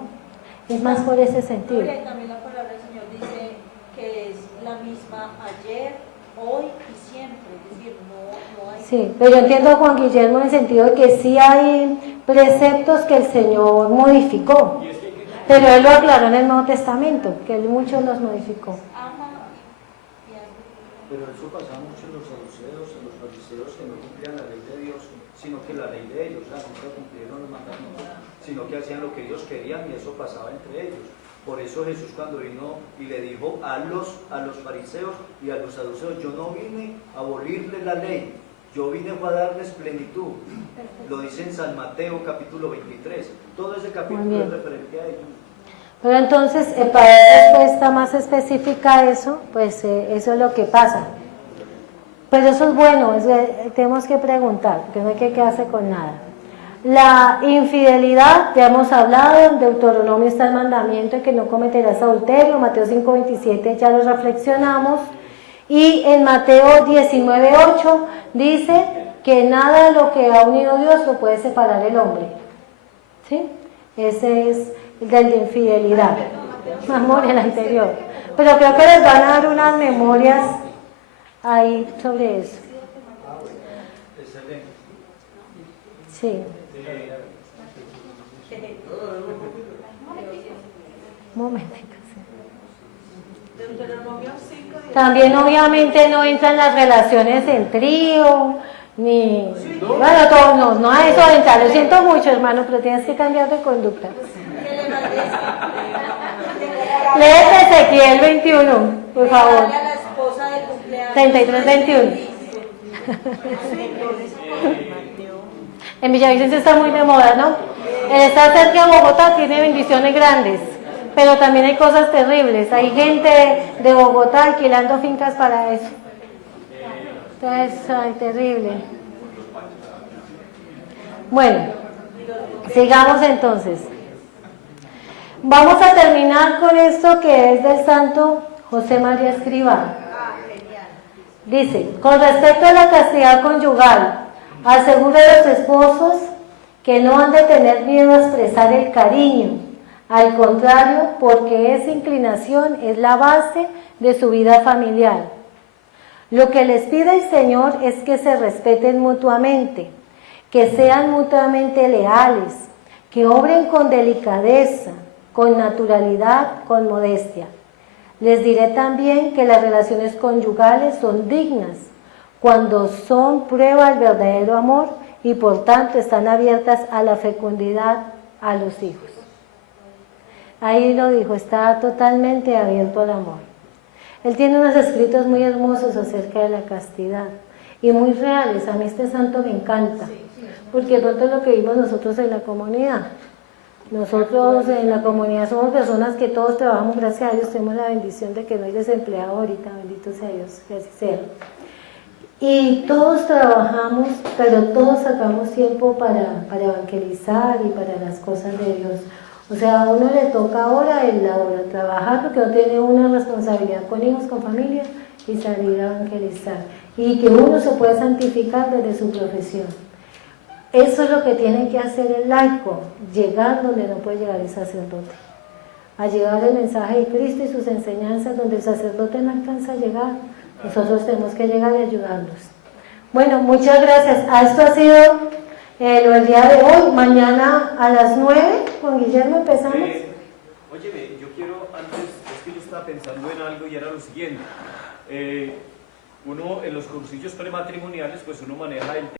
Es más por ese sentido. También la palabra del Señor dice que es la misma ayer, hoy y siempre. Es decir, no hay... Sí, pero yo entiendo a Juan Guillermo en el sentido de que sí hay preceptos que el Señor modificó. Pero Él lo aclaró en el Nuevo Testamento, que Él muchos los modificó. Pero eso pasaba mucho en los saduceos, en los fariseos, que no cumplían la ley de Dios, sino que la ley de ellos, nunca cumplieron los mandamientos, sino que hacían lo que ellos querían y eso pasaba entre ellos. Por eso Jesús cuando vino y le dijo a los fariseos y a los saduceos, yo no vine a abolirle la ley, yo vine a darles plenitud. Lo dice en San Mateo capítulo 23. Todo ese capítulo es referente a ellos. Pero entonces, para dar respuesta más específica a eso, pues eso es lo que pasa. Pero eso es bueno, tenemos que preguntar, porque no hay que quedarse con nada. La infidelidad, ya hemos hablado, en Deuteronomio está el mandamiento de que no cometerás adulterio, Mateo 5:27 ya lo reflexionamos, y en Mateo 19:8 dice que nada de lo que ha unido Dios lo puede separar el hombre. ¿Sí? Ese es el de la infidelidad. Amor, el anterior. Pero creo que les van a dar unas memorias ahí sobre eso. Sí. Un momento. También obviamente no entran las relaciones en trío, ni... Bueno, todo, no a eso entrar. Lo siento mucho, hermano, pero tienes que cambiar de conducta. Léete Ezequiel 21, por favor. 33:21. En Villavicencio está muy de moda, ¿no? El estar cerca de Bogotá tiene bendiciones grandes, pero también hay cosas terribles. Hay gente de Bogotá alquilando fincas para eso. Entonces, ay, terrible. Bueno, sigamos entonces. Vamos a terminar con esto que es del santo José María Escrivá. Dice, con respecto a la castidad conyugal, asegura a los esposos que no han de tener miedo a expresar el cariño. Al contrario, porque esa inclinación es la base de su vida familiar. Lo que les pide el Señor es que se respeten mutuamente, que sean mutuamente leales, que obren con delicadeza, con naturalidad, con modestia. Les diré también que las relaciones conyugales son dignas cuando son prueba del verdadero amor y por tanto están abiertas a la fecundidad a los hijos. Ahí lo dijo, está totalmente abierto al amor. Él tiene unos escritos muy hermosos acerca de la castidad y muy reales. A mí este santo me encanta, porque pronto es lo que vimos nosotros en la comunidad. Nosotros en la comunidad somos personas que todos trabajamos, gracias a Dios, tenemos la bendición de que no hay desempleado ahorita, bendito sea Dios, que así sea. Y todos trabajamos, pero todos sacamos tiempo para evangelizar y para las cosas de Dios. O sea, a uno le toca ahora el lado de trabajar porque uno tiene una responsabilidad con hijos, con familia y salir a evangelizar. Y que uno se puede santificar desde su profesión. Eso es lo que tiene que hacer el laico, llegar donde no puede llegar el sacerdote. A llevar el mensaje de Cristo y sus enseñanzas donde el sacerdote no alcanza a llegar. Nosotros tenemos que llegar y ayudarlos. Bueno, muchas gracias. Esto ha sido lo del día de hoy. Mañana a las 9, con Guillermo empezamos. Óyeme, yo quiero antes, es que yo estaba pensando en algo y era lo siguiente. uno en los cursillos prematrimoniales, pues uno maneja el